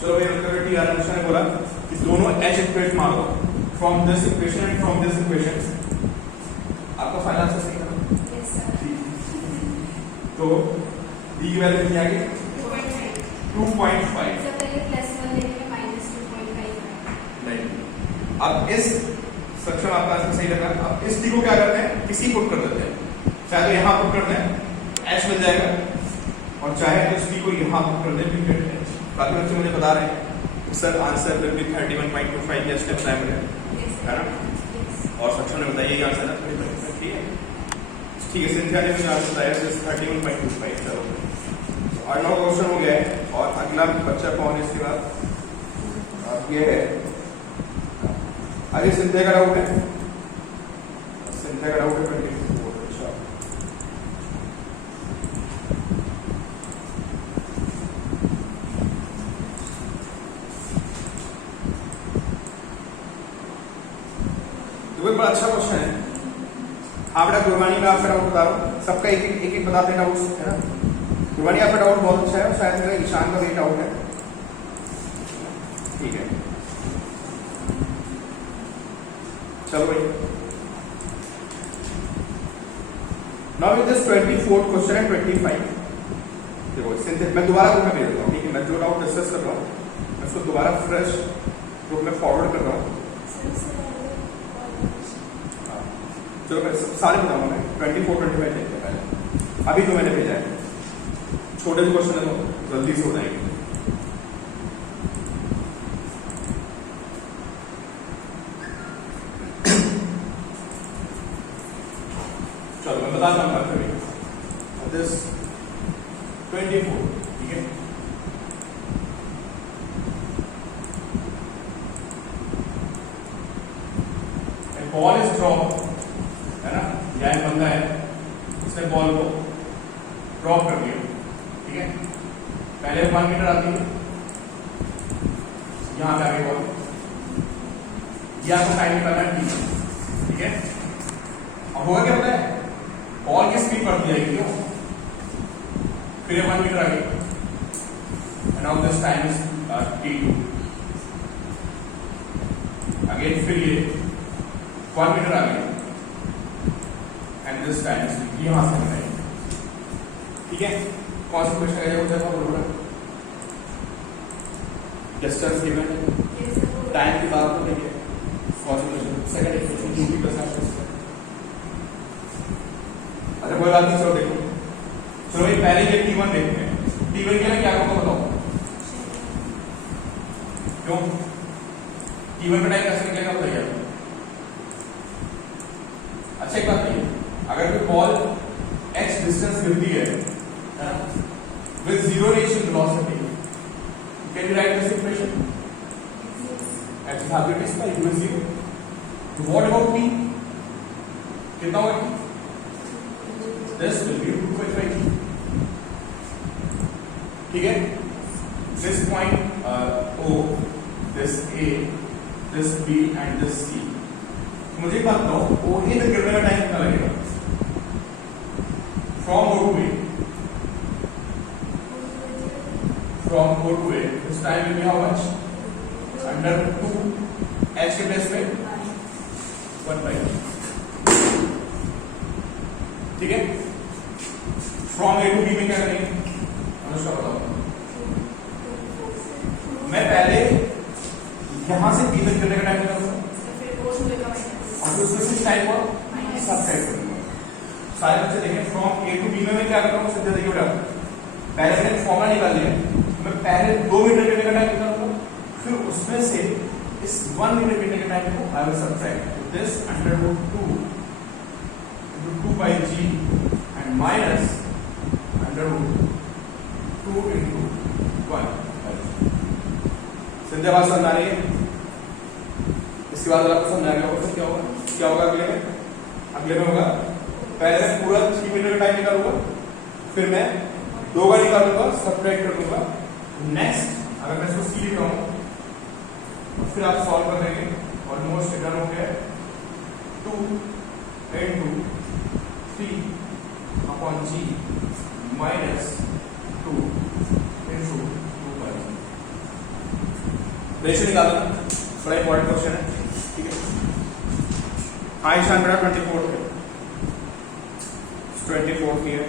चलो भाई मतलब t आ रहा है, अनुष्का ने बोला कि दोनों h इक्वेट मान लो from this equation and from this equation. आपका फाइनल आंसर सही था? तो d की वैल्यू कितनी आ गई? 2.5। नहीं, अब इस सेक्शन आपका आंसर सही लगा। अब इस t को क्या करते हैं, किसी पुट कर देते हैं, चाहे तो यहाँ पुट करते हैं h मिल जाएगा, और चाहे तो इस t को यहाँ पुट कर दें फिर h। बाकी बच्चे मुझे बता रहे हैं सर आंसर विल बी 31.25, ये स्टेप टाइम है ना, और सेक्शन ने बताइए ये आंसर है, ठीक है? ठीक है, सिंथिया ने मुझे आंसर बताया 31.25। चलो और 9 क्वेश्चन हो गया है, और अगला बच्चा कौन है इसके बाद? अब ये है आगे सिंथिया का डाउट है, सिंथिया का डाउट है 24। अच्छा तो बड़ा अच्छा क्वेश्चन है। हाँ बेटा गुरबानी में आपका डाउट बता रहा हूँ, सबका एक एक बताते हैं डाउट्स, है ना? गुरबानी आपका डाउट बहुत अच्छा है, शायद मेरा ईशान का भी डाउट है, ठीक है? चलो भाई, now with this 24th question and 25 देखो सिंथिया, मैं दोबारा ग्रुप में भेज देता हूँ, ठीक है? मैं जो डाउट डिस्कस कर रहा हूँ मैं उसको दोबारा फ्रेश ग्रुप में फॉरवर्ड कर रहा हूँ। चलो मैं सारे बताऊंगा, मैं 24, 25 देखते हैं पहले, अभी जो मैंने भेजा है छोटे क्वेश्चन है तो जल्दी से हो जाएंगे। चलो मैं बताता हूँ आपको दिस 24, ठीक है? बॉल इज ड्रॉप, है ना? यहाँ एक बंदा है, उसने बॉल को ड्रॉप कर दिया, ठीक है? पहले 1 मीटर आती है, यहाँ पे आ गई बॉल, यह आपको टाइम निकालना है t, ठीक है? अब होगा क्या पता है, बॉल की स्पीड बढ़ती जाएगी, क्यों? फिर 1 मीटर आ गई, and now this time is t2, again फिर ये 1 मीटर आ गई, एंड दिस टाइम यहां से बनाएंगे, ठीक है? कौन सा क्वेश्चन है होता है बरोबर? डिस्टेंस गिवन है, टाइम की बात तो नहीं है, कौन सा क्वेश्चन? सेकंड इक्वेशन ड्यूटी का सेशन। अच्छा कोई बात नहीं, चलो देखो, चलो भाई पहले ये t1 देखते हैं। t1 क्या है क्या आपको बताओ? क्यों? T1 का टाइम कैसे निकलेगा बताइए आप। अच्छा एक बात नहीं, अगर कोई बॉल x डिस्टेंस गिरती है ना, with zero initial velocity, can you write this equation? x is half the distance equal to 0. What about t? कितना होगा t? This will be 2.5 g. ठीक है? This point O, this A, this B and this C. मुझे एक बात बताओ, OA तक गिरने का टाइम कितना लगेगा? From O to A. From O to A, this time will be how much? Under 2 h के प्लेस में 1/2. ठीक है? From A to B में क्या करेंगे? अनुष्का बताओ। मैं पहले यहां से B तक गिरने का टाइम निकालूंगा और फिर उसमें से टाइम को सबट्रैक्ट करूंगा। सारे बच्चे देखें, फ्रॉम A to B में मैं क्या कर रहा हूँ? सीधे देखिए बेटा, पहले मैंने फॉर्मूला निकाल लिया, मैं पहले 2 मीटर गिरने का टाइम निकालूंगा, फिर उसमें से इस 1 मीटर गिरने के टाइम को I will subtract this under root 2 into 2/g and minus under root 2 into 1. Shinde बात समझ आ रही है? इसके बाद आपको समझ आ गया होगा क्या होगा? क्या होगा अगले में? अगले में होगा पहले मैं पूरा 3 मीटर का टाइम निकालूंगा, फिर मैं 2 का निकालूंगा, सबट्रैक्ट कर दूंगा। नेक्स्ट अगर मैं इसको सी लिख रहा हूं और फिर आप सॉल्व कर देंगे, ऑलमोस्ट डन हो गया। 2 into 3/g minus 2 into 2/g। Ratio निकालना बड़ा इंपॉर्टेंट क्वेश्चन है, ठीक है? हाँ ईशान बेटा 24 है, 24 की है।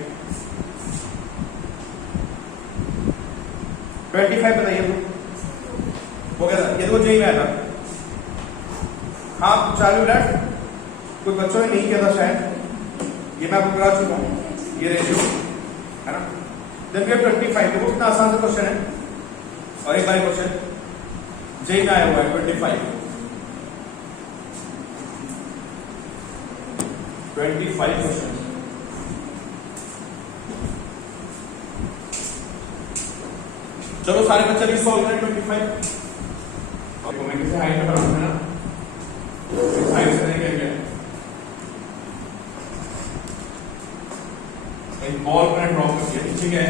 25 बताइए तो हो गया था, ये तो यही में आया था। हाँ चालू मिनट, कुछ बच्चों ने नहीं किया था शायद, ये मैं आपको करा चुका हूँ, ये रेशियो है ना। देन वी हैव 25, देखो कितना आसान सा क्वेश्चन है। और एक बार क्वेश्चन जेई में आया हुआ है 25 क्वेश्चन। चलो सारे बच्चे भी सॉल्व करें 25। और मैं किसी हाइट पे बनाऊंगा ना, इस हाइट से नहीं क्या एक बॉल पर ड्रॉप करके, ठीक है?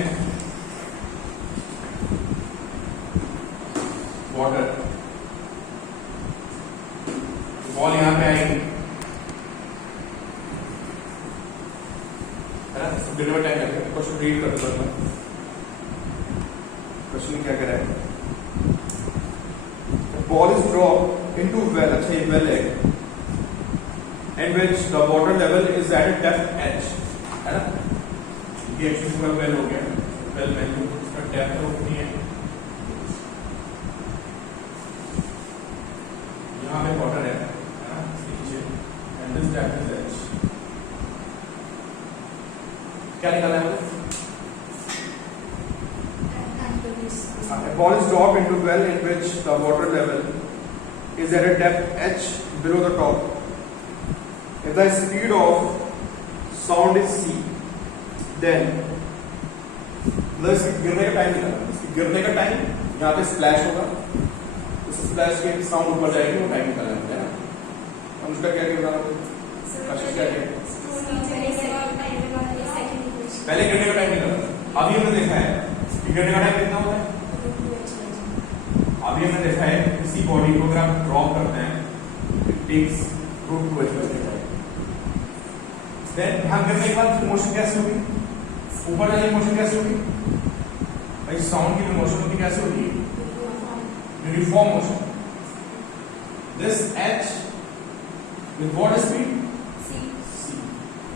वाटर बॉल यहां पे आएगी, है ना? डिलीवर टाइम लगेगा। क्वेश्चन रीड कर दो। क्वेश्चन क्या कह रहा है? Ball is drop into well, अच्छा ये वेल है, in which the water level is at depth h, है ना? ये एक्चुअली पूरा वेल हो गया, वेल में इसका डेप्थ उतनी है, यहाँ पे वाटर है ना नीचे, and this depth is h। क्या निकाला है? A ball is dropped into a well in which the water level is at a depth h below the top. If the speed of sound is c, then इसके गिरने का time निकालना। इसके गिरने का टाइम यहाँ पे स्प्लैश होगा, उस स्प्लैश के साउंड ऊपर जाएगी, वो टाइम निकालना है ना। हम उसका क्या करना है? पहले गिरने का टाइम निकालना। अभी हमने देखा है कि गिरने का टाइम कितना होता है। अभी हमने देखा है किसी बॉडी को अगर आप ड्रॉप करते हैं, इट टेक्स रूट 2h पर टाइम। देन हम गिरने के बाद मोशन कैसे होगी? ऊपर जाने की मोशन कैसे होगी? भाई साउंड की भी मोशन होती कैसे होती है? Uniform motion. This h with what speed? c.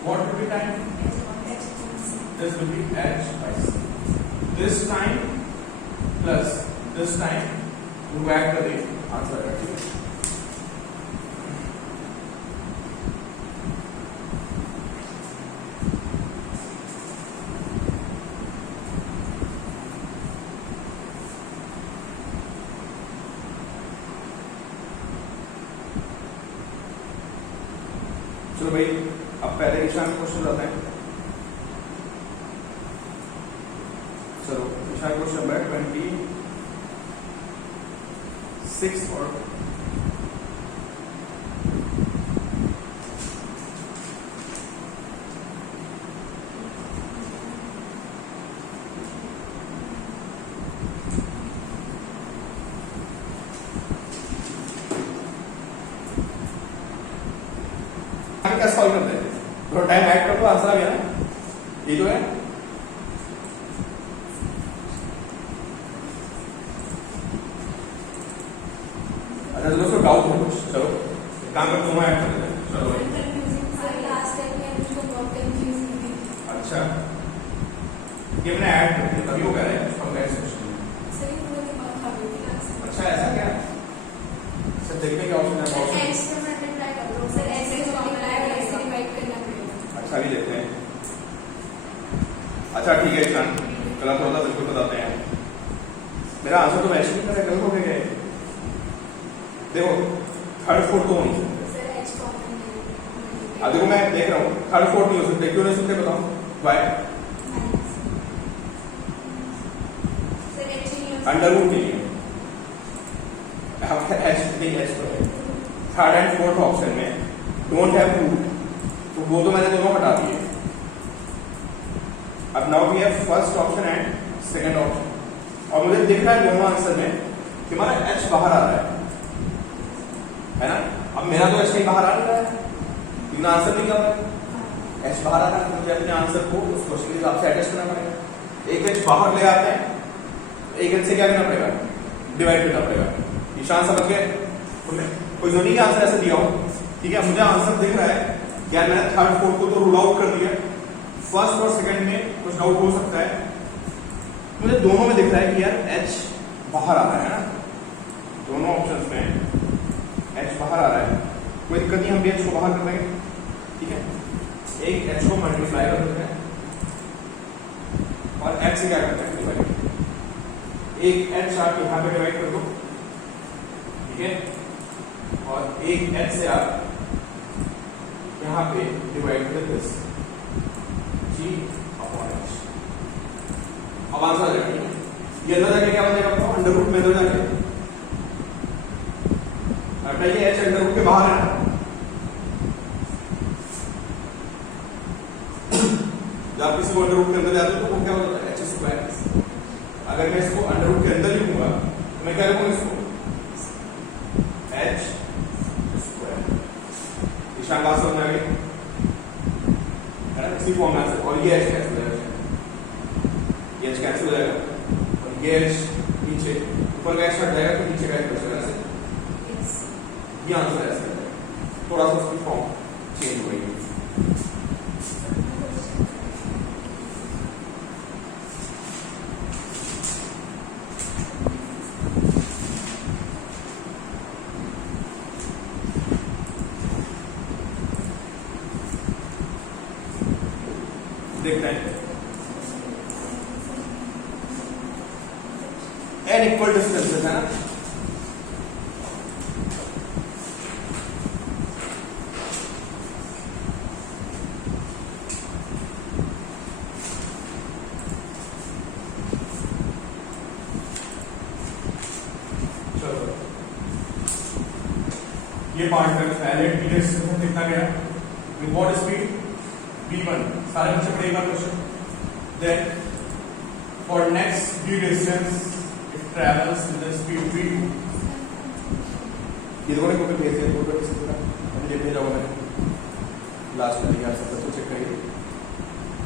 What will be time? This will be h by c. This time plus this time you back कर दें, आंसर है, ठीक है? चलो भाई, अब पहले ईशान क्वेश्चन लाते हैं। चलो ईशान क्वेश्चन नंबर 26 और क्या सॉल्व करते हैं? थोड़ा टाइम ऐड कर दो, आंसर आ गया ना? ये तो है। अच्छा चलो, उसको डाउट हो कुछ, चलो काम कर, तुम ऐड कर देते हैं। चलो भाई। अच्छा, ये मैंने ऐड कर दिया तभी वो कह रहे हैं कंपैरिजन। अच्छा ऐसा क्या? सर देखने क्या ऑप्शन है? अच्छा भी देखते हैं। अच्छा ठीक है ईशान, चलो थोड़ा सा बिल्कुल बताते हैं। मेरा आंसर तो मैच नहीं कर रहा, गलत हो गया। देखो थर्ड फोर्थ तो नहीं सकते। देखो मैं देख रहा हूँ थर्ड फोर्थ नहीं हो सकते, क्यों नहीं सकते बताओ? वाई? अंडर रूट नहीं है, थर्ड एंड फोर्थ ऑप्शन में डोंट हैव रूट, तो वो तो मैंने दोनों हटा दिए। अब now we have first option and second option, और मुझे दिख रहा है दोनों आंसर में कि हमारा एच बाहर आ रहा है ना? अब मेरा तो एच नहीं बाहर आ रहा है, लेकिन आंसर नहीं कर रहा है। एच बाहर आ रहा है तो मुझे अपने आंसर को उस क्वेश्चन के हिसाब से एडजस्ट करना पड़ेगा। एक एच बाहर ले आते हैं, एक एच से क्या करना पड़ेगा? डिवाइड करना पड़ेगा। ईशान समझ गए? कोई जो नहीं का आंसर ऐसे दिया हो, ठीक है? मुझे आंसर दिख रहा है क्या? मैंने थर्ड फोर्थ को तो रूल आउट कर दिया, फर्स्ट और सेकंड में कुछ डाउट हो सकता है। मुझे दोनों में दिख रहा है कि यार एच बाहर आ रहा है ना, दोनों ऑप्शंस में एच बाहर आ रहा है। कोई दिक्कत नहीं, हम भी एच को बाहर कर देंगे, ठीक है? एक एच को मल्टीप्लाई कर देते हैं और एच से क्या करते हैं? डिवाइड। एक एच आप यहां पे डिवाइड कर दो, ठीक है? और एक एच से आप यहां पे डिवाइड कर दिस जी अपॉन एच। अब आंसर आ जाएगा। ये अंदर जाके क्या बन जाएगा? अंडर रूट में अंदर जाके ये एच अंडर रूट के बाहर है ना, जब आप किसी को अंडर रूट के अंदर जाते हो तो वो क्या होता है? H square. अगर मैं इसको अंडर रूट के अंदर लिखूंगा तो मैं क्या लिखूंगा? इसको एच स्क्वायर। ईशान बात समझ आ गई है ना? इसी फॉर्म में आंसर। और ये एच कैंसिल हो जाएगा, ये एच कैंसिल हो जाएगा और ये एच नीचे, ऊपर का एच हट जाएगा तो नीचे का एच बचेगा। ऐसे ये आंसर ऐसे है, थोड़ा सा उसकी फॉर्म चेंज हो गई। देखते हैं एन इक्वल डिस्टेंसेस है ना? ये पार्ट का वैलिड पीरियड सिस्टम कितना गया? रिपोर्ट स्पीड v1, सारे बच्चे पढ़े एक बार question. Then for next v distance it travels with the speed v2। ये लोगों ने कॉपी भेज दिया, फोटो किसी को मैंने ये भेजा हुआ, मैंने लास्ट में दिया, सब बच्चे चेक करिए,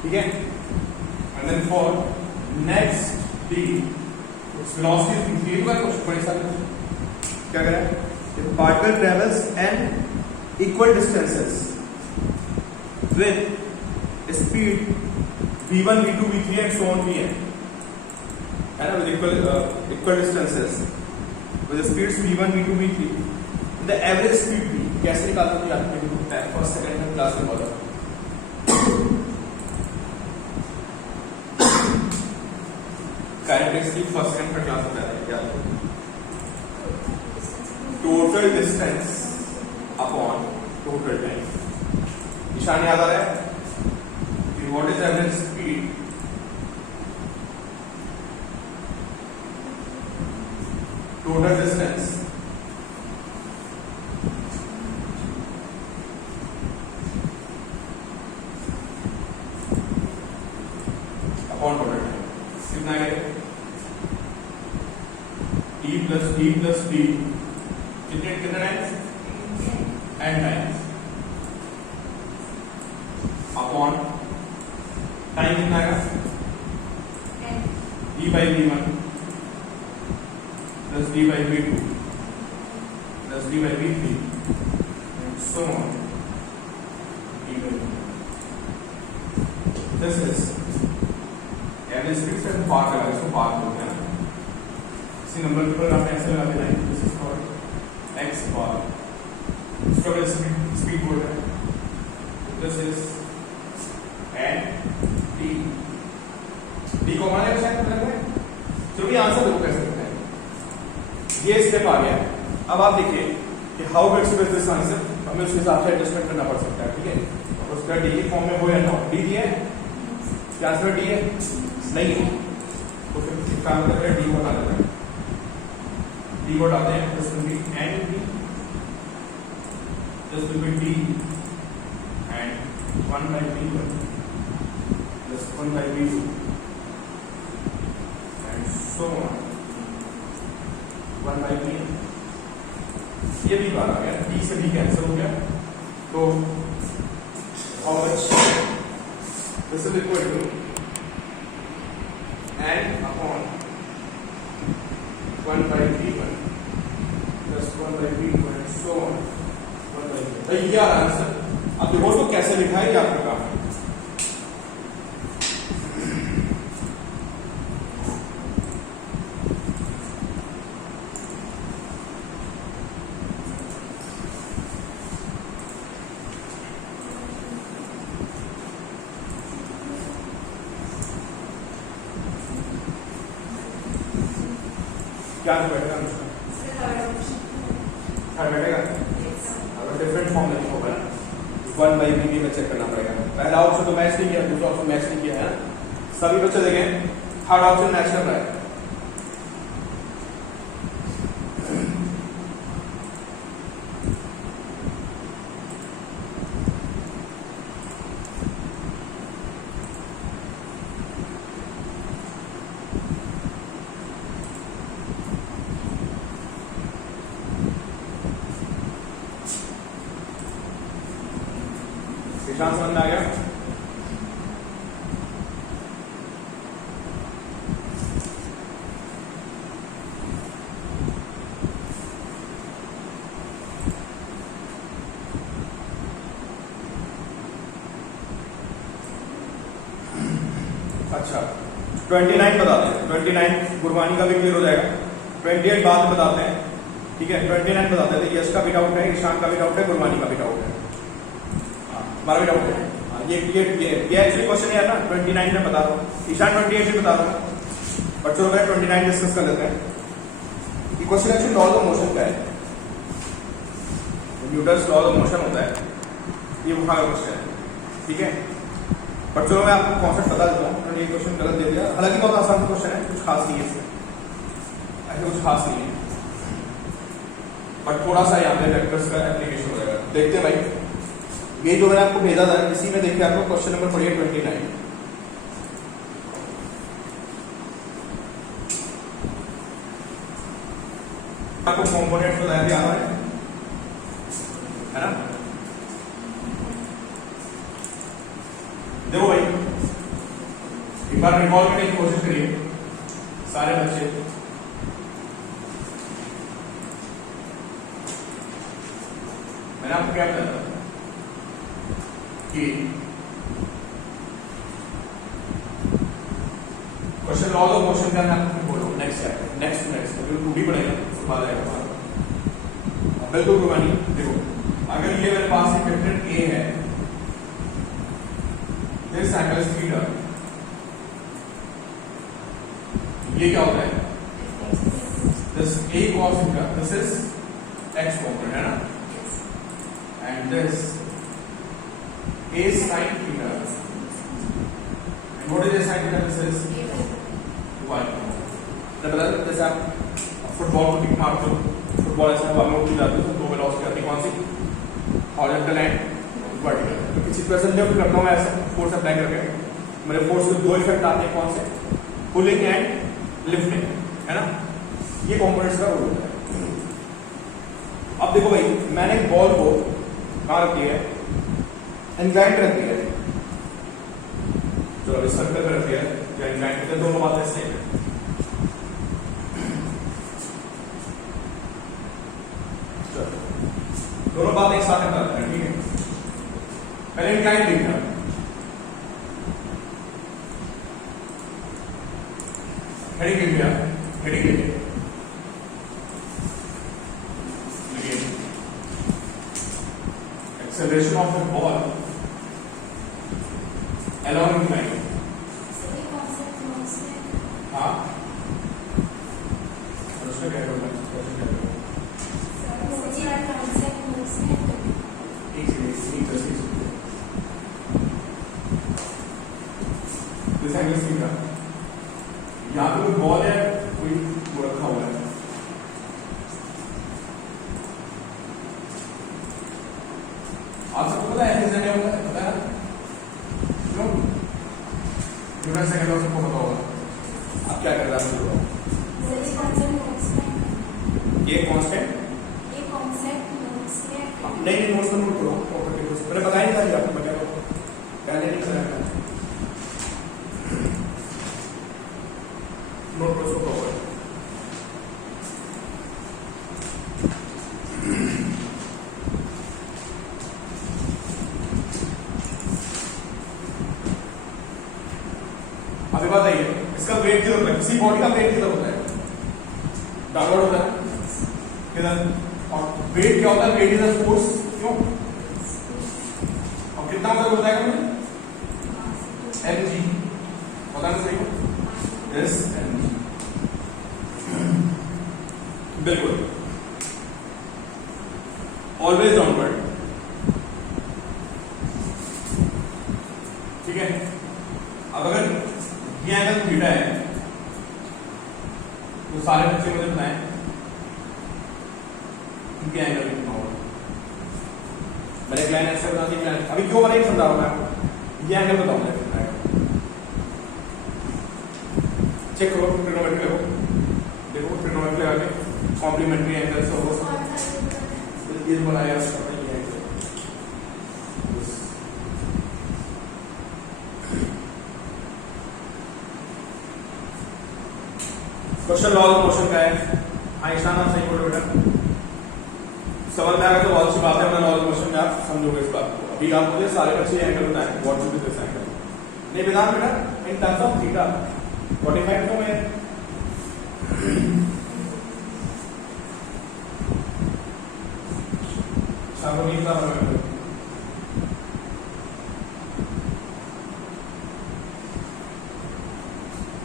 ठीक है? And then for next v it's velocity is v3 का क्वेश्चन बड़े सारे क्या कह रहा है? The particle travels n equal distances with speed v1, v2, v3 and so on vn, है ना? With equal distances with the speeds v1, v2, v3, the average speed v कैसे निकालते हो? आपको फर्स्ट सेकंड में क्लास में बोला kinetics की फर्स्ट सेकंड का क्लास होता है क्या? Total distance upon total time. Ishan याद आ रहा है कि what is average speed total distance upon total time कितना है टी प्लस टी कितने times n times upon time कितना आएगा d by v1 plus d by v2 plus d by v3 and so on d by v. This is average speed से हम पार करेंगे, इसको पार बोलते हैं ना, इसी नंबर के ऊपर आप ऐसे लगा देना है, this is called x bar, इसको average speed बोल रहे हैं, this is n t, d को हमारे शायद लग रहा है, जो भी आंसर देखो कैसे करते हैं, ये स्टेप आ गया। अब आप देखिए कि how to express this answer, हमें उसके हिसाब से एडजस्टमेंट करना पड़ सकता है, ठीक है, और उसका डी की फॉर्म में हो या ना हो, डी दिया है क्या आंसर डी है नहीं है तो फिर काम करते हैं डी को हटा देते हैं, डी को हटाते हैं, this will be n d, this will be d and 1 by v1 plus 1 by v2 and so on 1 by v, ये भी बार आ गया, डी से डी कैंसिल हो गया, तो how much this is equal to n upon 1 by v1 plus 1 by v2 and so on 1 by v. तो ये answer अब देखो तो कैसे लिखा है, ये आपका काम है। क्या बैठेगा बैठेगा अगर डिफरेंट फॉर्म में होगा 1 by v में चेक करना पड़ेगा, पहला ऑप्शन तो मैच नहीं किया, दूसरा ऑप्शन मैच नहीं किया है, सभी बच्चे देखें थर्ड ऑप्शन मैच कर रहा है। निशान समझ में आ गया? अच्छा 29 बताते हैं, 29 गुरबानी का भी क्लियर हो जाएगा, 28 बाद में बताते हैं, ठीक है, 29 बताते हैं, यश का भी डाउट है, ईशान का भी डाउट है, गुरबानी का भी डाउट है, हमारा भी डाउट है, ये एक्चुअली क्वेश्चन है ना, 29 में बता दो, ईशान 28 में बता दो, बच्चों का 29 डिस्कस कर लेते हैं। ये question actually law of motion का है, न्यूटन्स लॉ ऑफ मोशन होता है, ये वहां का क्वेश्चन है, ठीक है, बट चलो मैं आपको कॉन्सेप्ट बता देता हूँ, मैंने ये क्वेश्चन गलत दे दिया, हालांकि बहुत आसान क्वेश्चन है, कुछ खास नहीं है इसमें, ऐसे कुछ खास नहीं है, बट थोड़ा सा यहाँ पे वेक्टर्स का एप्लीकेशन हो जाएगा। देखते हैं भाई, ये जो मैंने आपको भेजा था इसी में देखिए, आपको क्वेश्चन नंबर पढ़िए 29, आपको कॉम्पोनेंट बताया भी आ रहा है ना, देखो भाई एक बार रिकॉल करने की कोशिश करिए सारे बच्चे, मैंने आपको क्या बताया था कि क्वेश्चन लॉ ऑफ मोशन का मैं आपको बोलूँ नेक्स्ट टू डी पढ़ेगा, उसके बाद आएगा बिल्कुल गुरबानी। देखो अगर ये मेरे पास एक वेक्टर ए है, दिस एंगल इज थीटा, ये क्या होता है, this a cos theta, this is x component है ना, and this A sin theta. And what is A sin theta? This is y. जैसे आप फुटबॉल को किक मारते हो, फुटबॉल ऐसा हवा में उड़ जाती है तो दो वेलोसिटी आती है, कौन सी? Horizontal and vertical. तो किसी सिचुएशन जब करता हूँ मैं ऐसा फोर्स अप्लाई करके, मेरे फोर्स के दो इफेक्ट आते हैं, कौन से? पुलिंग एंड लिफ्टिंग, है ना? ये कंपोनेंट्स का रोल होता है। अब देखो भाई, मैंने एक बॉल को कहाँ रख दिया है? इंक्लाइंड रख दिया है। चलो अभी सर्कल पे रख दिया है या इंक्लाइंड पे, दोनों बातें सेम है। दोनों बातें एक साथ करते हैं, ठीक है? पहले इंक्लाइंड देखना, heading India, heading India, acceleration of the ball along incline. हाँ, और उसका क्या करना है? This angle is theta. यहाँ पे कोई बॉल है, कोई वो रखा हुआ है। आप सबको पता है ऐसे जगह होता है, पता है? क्यों? न्यूटन सेकंड लॉ सबको पता होगा। आप क्या कर रहे हैं? ये कांस्टेंट? नहीं नहीं, नोट्स तो नोट करो। मैंने बताया नहीं था कि आपको बता दो, पहले नहीं बताया था। नोट करो सबको। अभी बताइए, इसका वेट कितना होता है? किसी बॉडी का वेट कितना होता है? डाउनवर्ड होता है किधर? और वेट क्या होता है? वेट इज अ फोर्स, क्यों? और कितना मतलब बताएगा मुझे? mg, पता नहीं सही हो? यस, mg, बिल्कुल। ऑलवेज डाउनवर्ड, ठीक है? अब अगर ये एंगल थीटा है तो सारे बच्चे मुझे बताएं इनके एंगल कितना होगा? मैंने एक लाइन ऐसे बता दी, मैं अभी क्यों वाला ही समझा रहा हूं मैं आपको। ये एंगल बताओ मुझे कितना है? चेक करो, ट्रिग्नोमेट्री देखो, देखो ट्रिग्नोमेट्री आगे कॉम्प्लीमेंट्री एंगल से हो सकता है। ये बनाया उसका ये angle, question law of motion का है। आइंस्टाइन आप सही बोलो बेटा, समझ में आएगा तो बहुत सी बात है। लॉ ऑफ मोशन में आप समझोगे इस बात को। अभी आप मुझे सारे बच्चे एंगल बताएं, what should be this angle? नहीं बता बेटा, इन टर्म्स ऑफ थीटा 45 क्यों है? शाम नींद आ रहा है,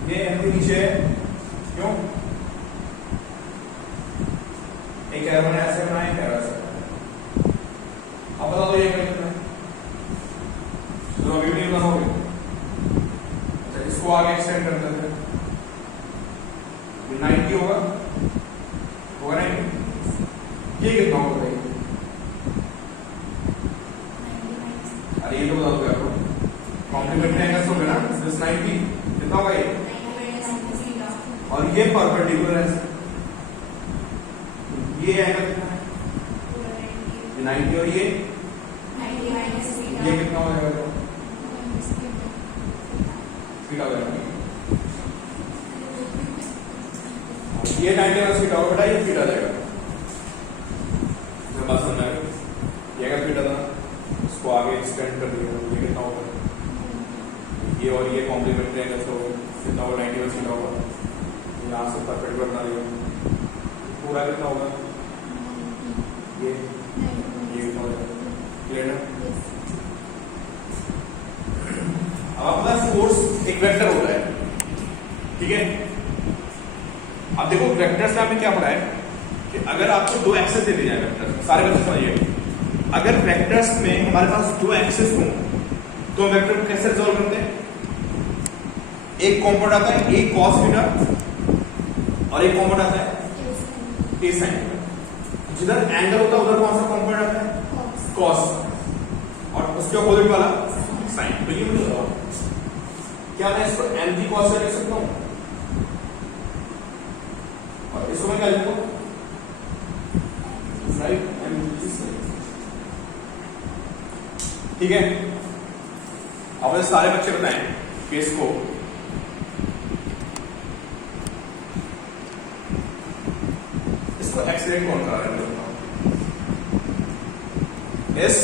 ये एंगल नीचे है, क्यों? एक एरो मैंने ऐसे बनाया, एक एरो ऐसे। अब बता दो ये कितना है? तो अभी नहीं बनाओगे। अच्छा, इसको आगे एक्सटेंड कर देते हैं, 90 होगा, होगा नहीं? ये कितना होगा भाई? अरे ये तो बता दो आपको, कॉम्प्लीमेंट्री एंगल्स हो गए ना, दिस 90 कितना होगा ये? और ये परपेंडिकुलर है, ये एंगल कितना है? 90 और ये कितना हो जाएगा? थीटा हो जाएगा। ये 90 और थीटा होगा बेटा, ये थीटा जाएगा। बात समझ में आ गई? ये अगर थीटा था, इसको आगे एक्सटेंड कर दिया, ये कितना होगा? ये और ये कॉम्प्लीमेंट्री एंगल से कितना होगा? 90 और थीटा होगा। यहाँ से परपेंडिकुलर बना दिया, पूरा कितना होगा? ये कितना होगा? क्लियर है? अब आपका फोर्स एक वेक्टर होता है, ठीक है? अब देखो वेक्टर्स में आपने क्या पढ़ा है कि अगर आपको दो एक्सेस दे दिया जाए, वेक्टर सारे बच्चे समझिए, अगर वेक्टर्स में हमारे पास दो एक्सेस हों तो हम वेक्टर को कैसे रिजॉल्व करते हैं? एक कॉम्पोनेंट आता है a cos थीटा और एक कॉम्पोनेंट आता है a sin थीटा। जिधर एंगल होता है उधर कौन सा कॉम्पोनेंट आता है? cos, और उसके अपोजिट वाला sin। तो ये मुझे बताओ, क्या मैं इसको mg cos से लिख सकता हूं? और इसको मैं क्या लिखूं? राइट, mg से। ठीक है, अब सारे बच्चे बताएं कि इसको एक्सलेट कौन करा रहा है? इस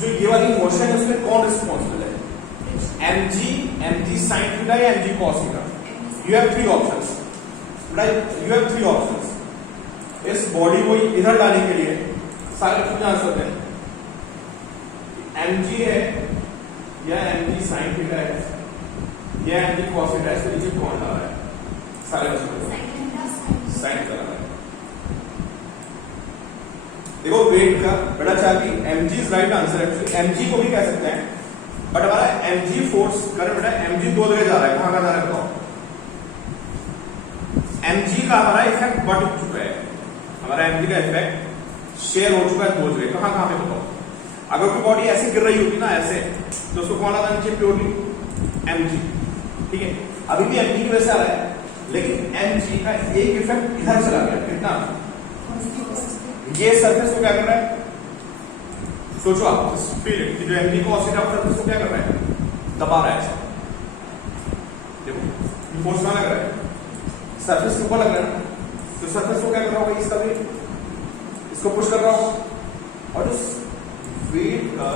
जो ये वाली मोशन है उसमें कौन रिस्पॉन्सिबल है? mg sin थीटा या mg cos theta? You have three options, right? You have three options. इस बॉडी को इधर लाने के लिए सारे बच्चे जान सकते हैं mg है या mg sin थीटा है या mg cos थीटा है, इसके नीचे कौन ला रहा है? सारे बच्चे साइन कर रहा है। देखो वेट का बड़ा चाह की mg is right answer. Actually mg को भी कह सकते हैं, बट हमारा mg फोर्स कर बेटा mg दो जगह जा रहा है। कहां जा रहा है बताओ? mg का हमारा इफेक्ट बढ़ चुका है, हमारा mg का इफेक्ट शेयर हो चुका है दो जगह। कहां कहां पे बताओ? अगर कोई बॉडी ऐसी गिर रही होती ना ऐसे, तो उसको कौन आता नीचे? Purely mg। ठीक है, अभी भी mg की वजह से आ रहा है, लेकिन mg का एक इफेक्ट इधर चला गया। कितना? ये सरफेस को क्या कर रहा है? सोचो आप, फील इट कि जो mg cos थीटा सरफेस को क्या कर रहा है? दबा रहा है ऐसा। देखो ये फोर्स कहां लग रहा है? सरफेस के ऊपर लग रहा है ना, तो सरफेस को क्या कर रहा होगा? इसका वेट इसको पुश कर रहा होगा, और उस वेट का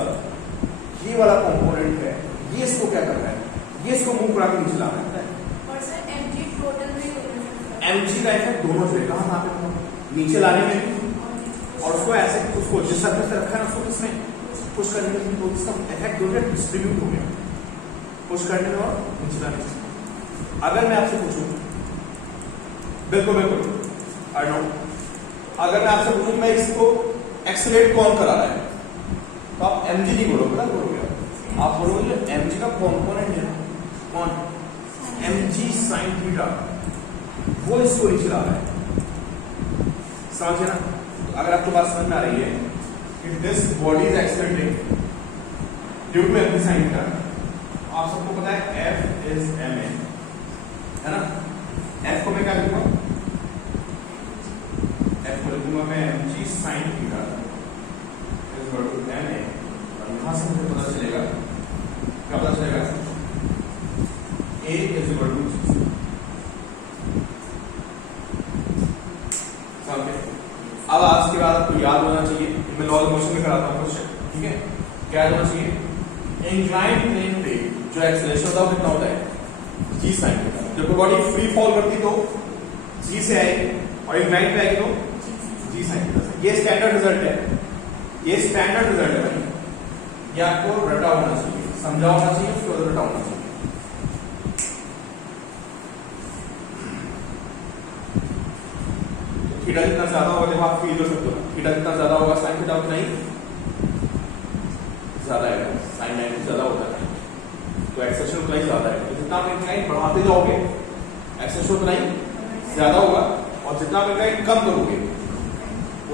ये वाला कंपोनेंट है, ये इसको क्या कर रहा है? ये इसको मूव करा के नीचे ला रहा है। mg का इफेक्ट दोनों जगह, कहां पे? नीचे लाने में भी, और उसको ऐसे उसको जिस सरफेस पे रखा है ना उसको किसने पुश करने में, तो इसका इफेक्ट दोनों डिस्ट्रीब्यूट हो गया, पुश करने में और नीचे लाने में। अगर मैं आपसे पूछूं, बिल्कुल बिल्कुल आई नो, अगर मैं आपसे पूछूं मैं इसको एक्सेलरेट कौन करा रहा है, तो आप mg नहीं बोलोगे ना, बोलोगे आप बोलोगे mg का कॉम्पोनेंट है ना, कौन? mg sin थीटा, वो इसको नीचे ला रहा है। समझे ना? तो अगर आपको बात समझ में आ रही है कि this body is accelerating due to mg sin theta, आप सबको पता है F इज ma, है ना? F को मैं क्या लिखूंगा? F को लिखूंगा मैं mg sin theta is equal to ma, और यहां से मुझे पता चलेगा, क्या पता चलेगा? A is equal to g। अब आज के बाद आपको याद होना चाहिए, मैं लॉ ऑफ मोशन में कराता हूं क्वेश्चन। ठीक है, क्या होना चाहिए? इंक्लाइंड प्लेन पे जो एक्सेलरेशन होता है कितना होता है? g sin theta. जब कोई बॉडी फ्री फॉल करती तो g से आएगी, और इंक्लाइंड पे आएगी तो g sin थीटा से। ये स्टैंडर्ड रिजल्ट है, ये स्टैंडर्ड रिजल्ट है भाई, ये आपको रटा होना चाहिए, समझा होना चाहिए, उसके बाद रटा होना चाहिए। थीटा जितना ज्यादा होगा, देखो आप फील कर सकते हो, थीटा जितना ज्यादा होगा साइन थीटा उतना ही ज्यादा है, साइन 90 ज्यादा होता है, तो एक्सेलेरेशन उतना ही ज्यादा है। तो जितना आप इंक्लाइन बढ़ाते जाओगे एक्सेलेरेशन उतना ही ज्यादा होगा, और जितना आप इंक्लाइन कम करोगे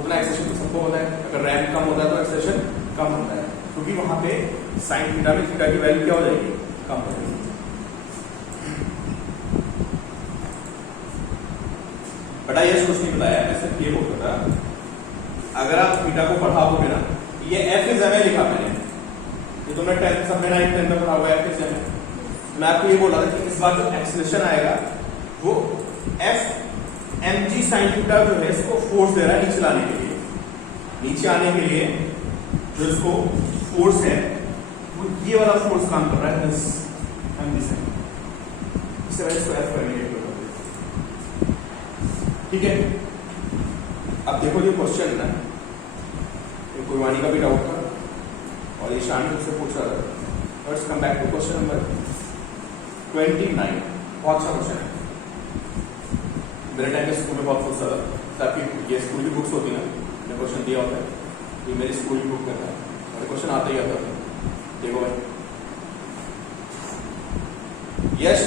उतना एक्सेलेरेशन, तो सबको पता है अगर रैंप कम होता है तो एक्सेलेरेशन कम होता है, क्योंकि वहां पे साइन थीटा में थीटा की वैल्यू क्या हो जाएगी? कम हो जाएगी। बड़ा ये सोच नहीं बताया, मैं सिर्फ ये बोल रहा था, अगर आप थीटा को पढ़ाओगे ना, ये F इज ma लिखा मैंने, ये तुमने 10th सब में 9th 10th में पढ़ा हुआ है F इज ma। मैं आपको ये बोल रहा था कि इस बार जो एक्सेलरेशन आएगा वो F mg sin थीटा जो है इसको फोर्स दे रहा है नीचे लाने के लिए, नीचे आने के लिए जो इसको फोर्स है वो ये वाला फोर्स काम कर रहा है, दिस mg sin, इससे वजह इसको F करने के। ठीक है, अब देखो जो क्वेश्चन है ना, ये कुर्बानी का भी डाउट था और ये शान से पूछ रहा था। Let's come back to question number 29। बहुत अच्छा क्वेश्चन है, मेरे टाइम में स्कूल में बहुत पूछता था, ताकि ये स्कूल की बुक्स होती है ना, मैंने क्वेश्चन दिया होता है, ये मेरी स्कूल की बुक में था और क्वेश्चन आता ही आता था। देखो भाई, यस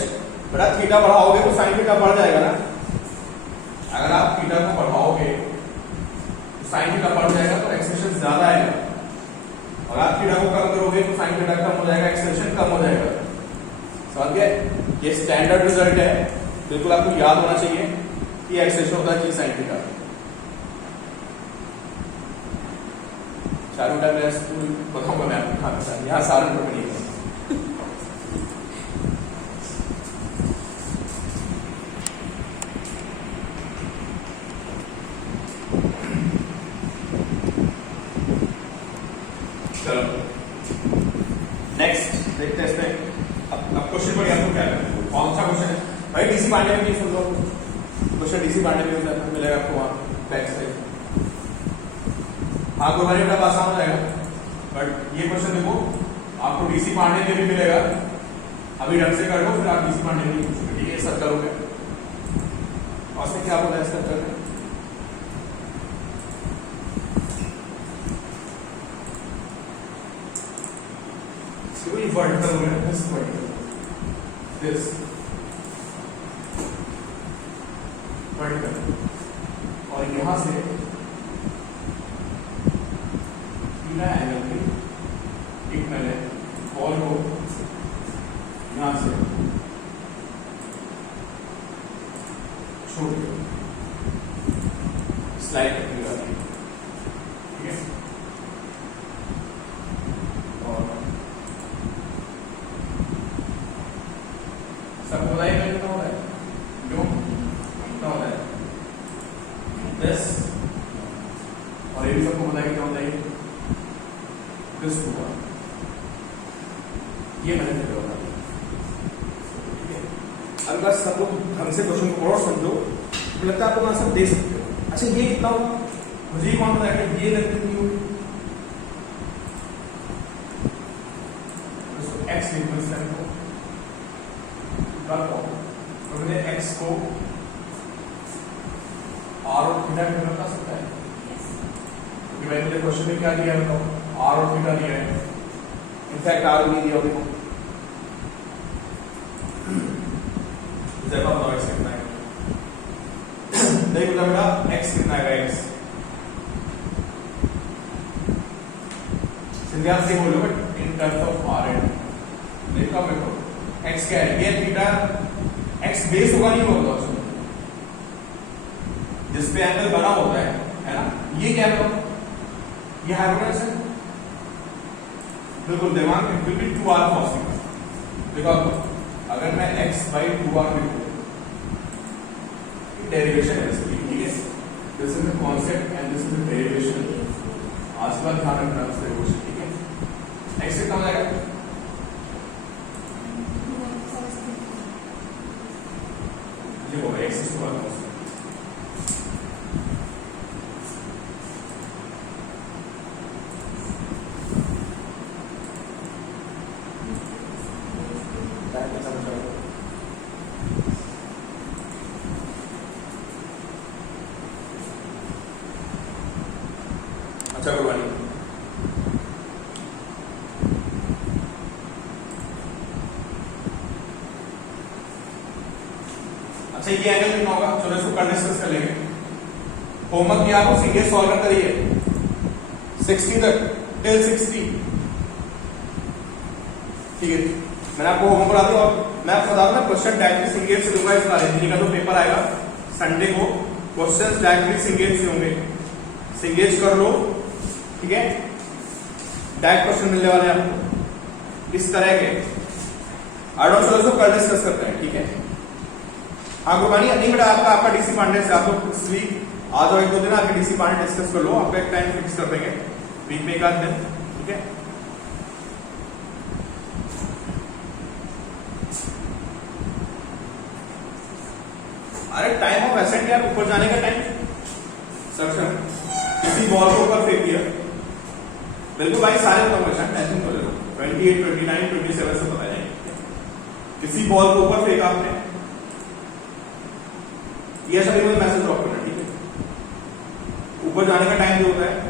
बेटा, थीटा बढ़ाओगे तो साइन थीटा बढ़ जाएगा ना। अगर आप थीटा को बढ़ाओगे तो साइन थीटा बढ़ जाएगा, तो एक्सप्रेशन ज्यादा आएगा। अगर आप थीटा को कम करोगे तो साइन थीटा कम हो जाएगा, एक्सप्रेशन कम हो जाएगा। समझ गए? ये स्टैंडर्ड रिजल्ट है, बिल्कुल आपको याद होना चाहिए कि एक्सप्रेशन होता है साइन थीटा। चारों टाइम मेरा स्कूल बताऊंगा मैं आपको कहाँ पे, यहाँ सहारनपुर में नहीं है। चलो नेक्स्ट देखते हैं इसमें। अब क्वेश्चन बढ़िया, आपको क्या करना है, कौन सा क्वेश्चन है भाई? डीसी पांडे में नहीं सुन लो, क्वेश्चन डीसी पांडे में मिलेगा आपको वहां बैक साइड। हाँ गुरुवारी बेटा आसान हो जाएगा, बट ये क्वेश्चन देखो आपको डीसी पांडे में भी मिलेगा। अभी ढंग से कर लो, फिर आप डीसी पांडे में पूछोगे, ठीक है? सर्कल हो गया, और उसमें क्या बोला है सर्कल में? वर्टिकल हो गया, दिस वर्टिकल, दिस वर्टिकल, और यहां से बिना एंगल के एक मैंने बॉल को यहां से छोड़ दिया, स्लाइड करके लगा दिया, ठीक है? और सबको बताइए कितना होता है, क्यों कितना होता है दिस, और ये भी सबको बताइए कितना होता है दिस हुआ, ये मैंने फिर बता दिया, ठीक है? अब बस सब लोग ढंग से क्वेश्चन को और समझो, तो लगता है आपको आंसर दे सकते हो। अच्छा ये कितना हो, मुझे कौन बताया ये लगती नहीं होगी, एक्स इक्वल्स को तो मैंने x को r और थीटा में बता सकता है, क्योंकि मैंने मुझे क्वेश्चन में क्या दिया है बताओ, r और थीटा दिया है, इनफैक्ट r नहीं दिया, देखो जगह बताओ x कितना है, नहीं बोला बेटा x कितना है, x सीधे आप से बोलो, but in terms of r and देखो मेरे x क्या है, ये थीटा x बेस होगा नहीं होगा उसमें, जिस पे एंगल बना होता है ना? ये क्या है, ये हाइपोटेनस है, बिल्कुल दिमाग में will be 2r cos theta. देखो अगर मैं x by 2r लिखूं, डेरिवेशन है इसकी, ठीक है? This is the concept and this is the derivation. आज के बाद ध्यान रखना इस डेरिवेशन, ठीक है? x कितना हो जाएगा, ये होगा x स्क्वायर cos। अच्छा गुरुवानी, अच्छा ये एंगल कितना होगा, चलो इसको कल डिस्कस कर लेंगे। होमवर्क किया आपको, सीधे सॉल्व करते रहिए 60 तक, टिल 60, ठीक है? मैंने आपको होमवर्क बता दिया, और मैं आपको बता दूं क्वेश्चन डायरेक्टली सिंगेट से दूंगा इस बार। हिंदी का जो पेपर आएगा संडे को, क्वेश्चंस डायरेक्टली सिंगेट से होंगे, सिंगेज कर लो, ठीक है? डायरेक्ट क्वेश्चन मिलने वाले हैं आपको इस तरह के। आई डोंट, चलो इसको कल डिस्कस करते हैं, ठीक है? हाँ गुरुबानी, नहीं बेटा आपका डीसी पांडे से आप लोग इस वीक आज और एक दो दिन आपके डीसी पांडे डिस्कस कर लो, आपका एक टाइम फिक्स कर देंगे वीक में एक आध दिन, ठीक है? अरे टाइम ऑफ एसेंट यार, ऊपर जाने का टाइम सर, किसी बॉल को ऊपर फेंक दिया, बिल्कुल भाई सारे बताऊंगा, टेंशन कर लो, 28, 29, 27 से पता नहीं, किसी बॉल को ऊपर फेंका आपने, ये सभी में मैसेज ड्रॉप करना, ठीक है? ऊपर जाने का टाइम जो होता है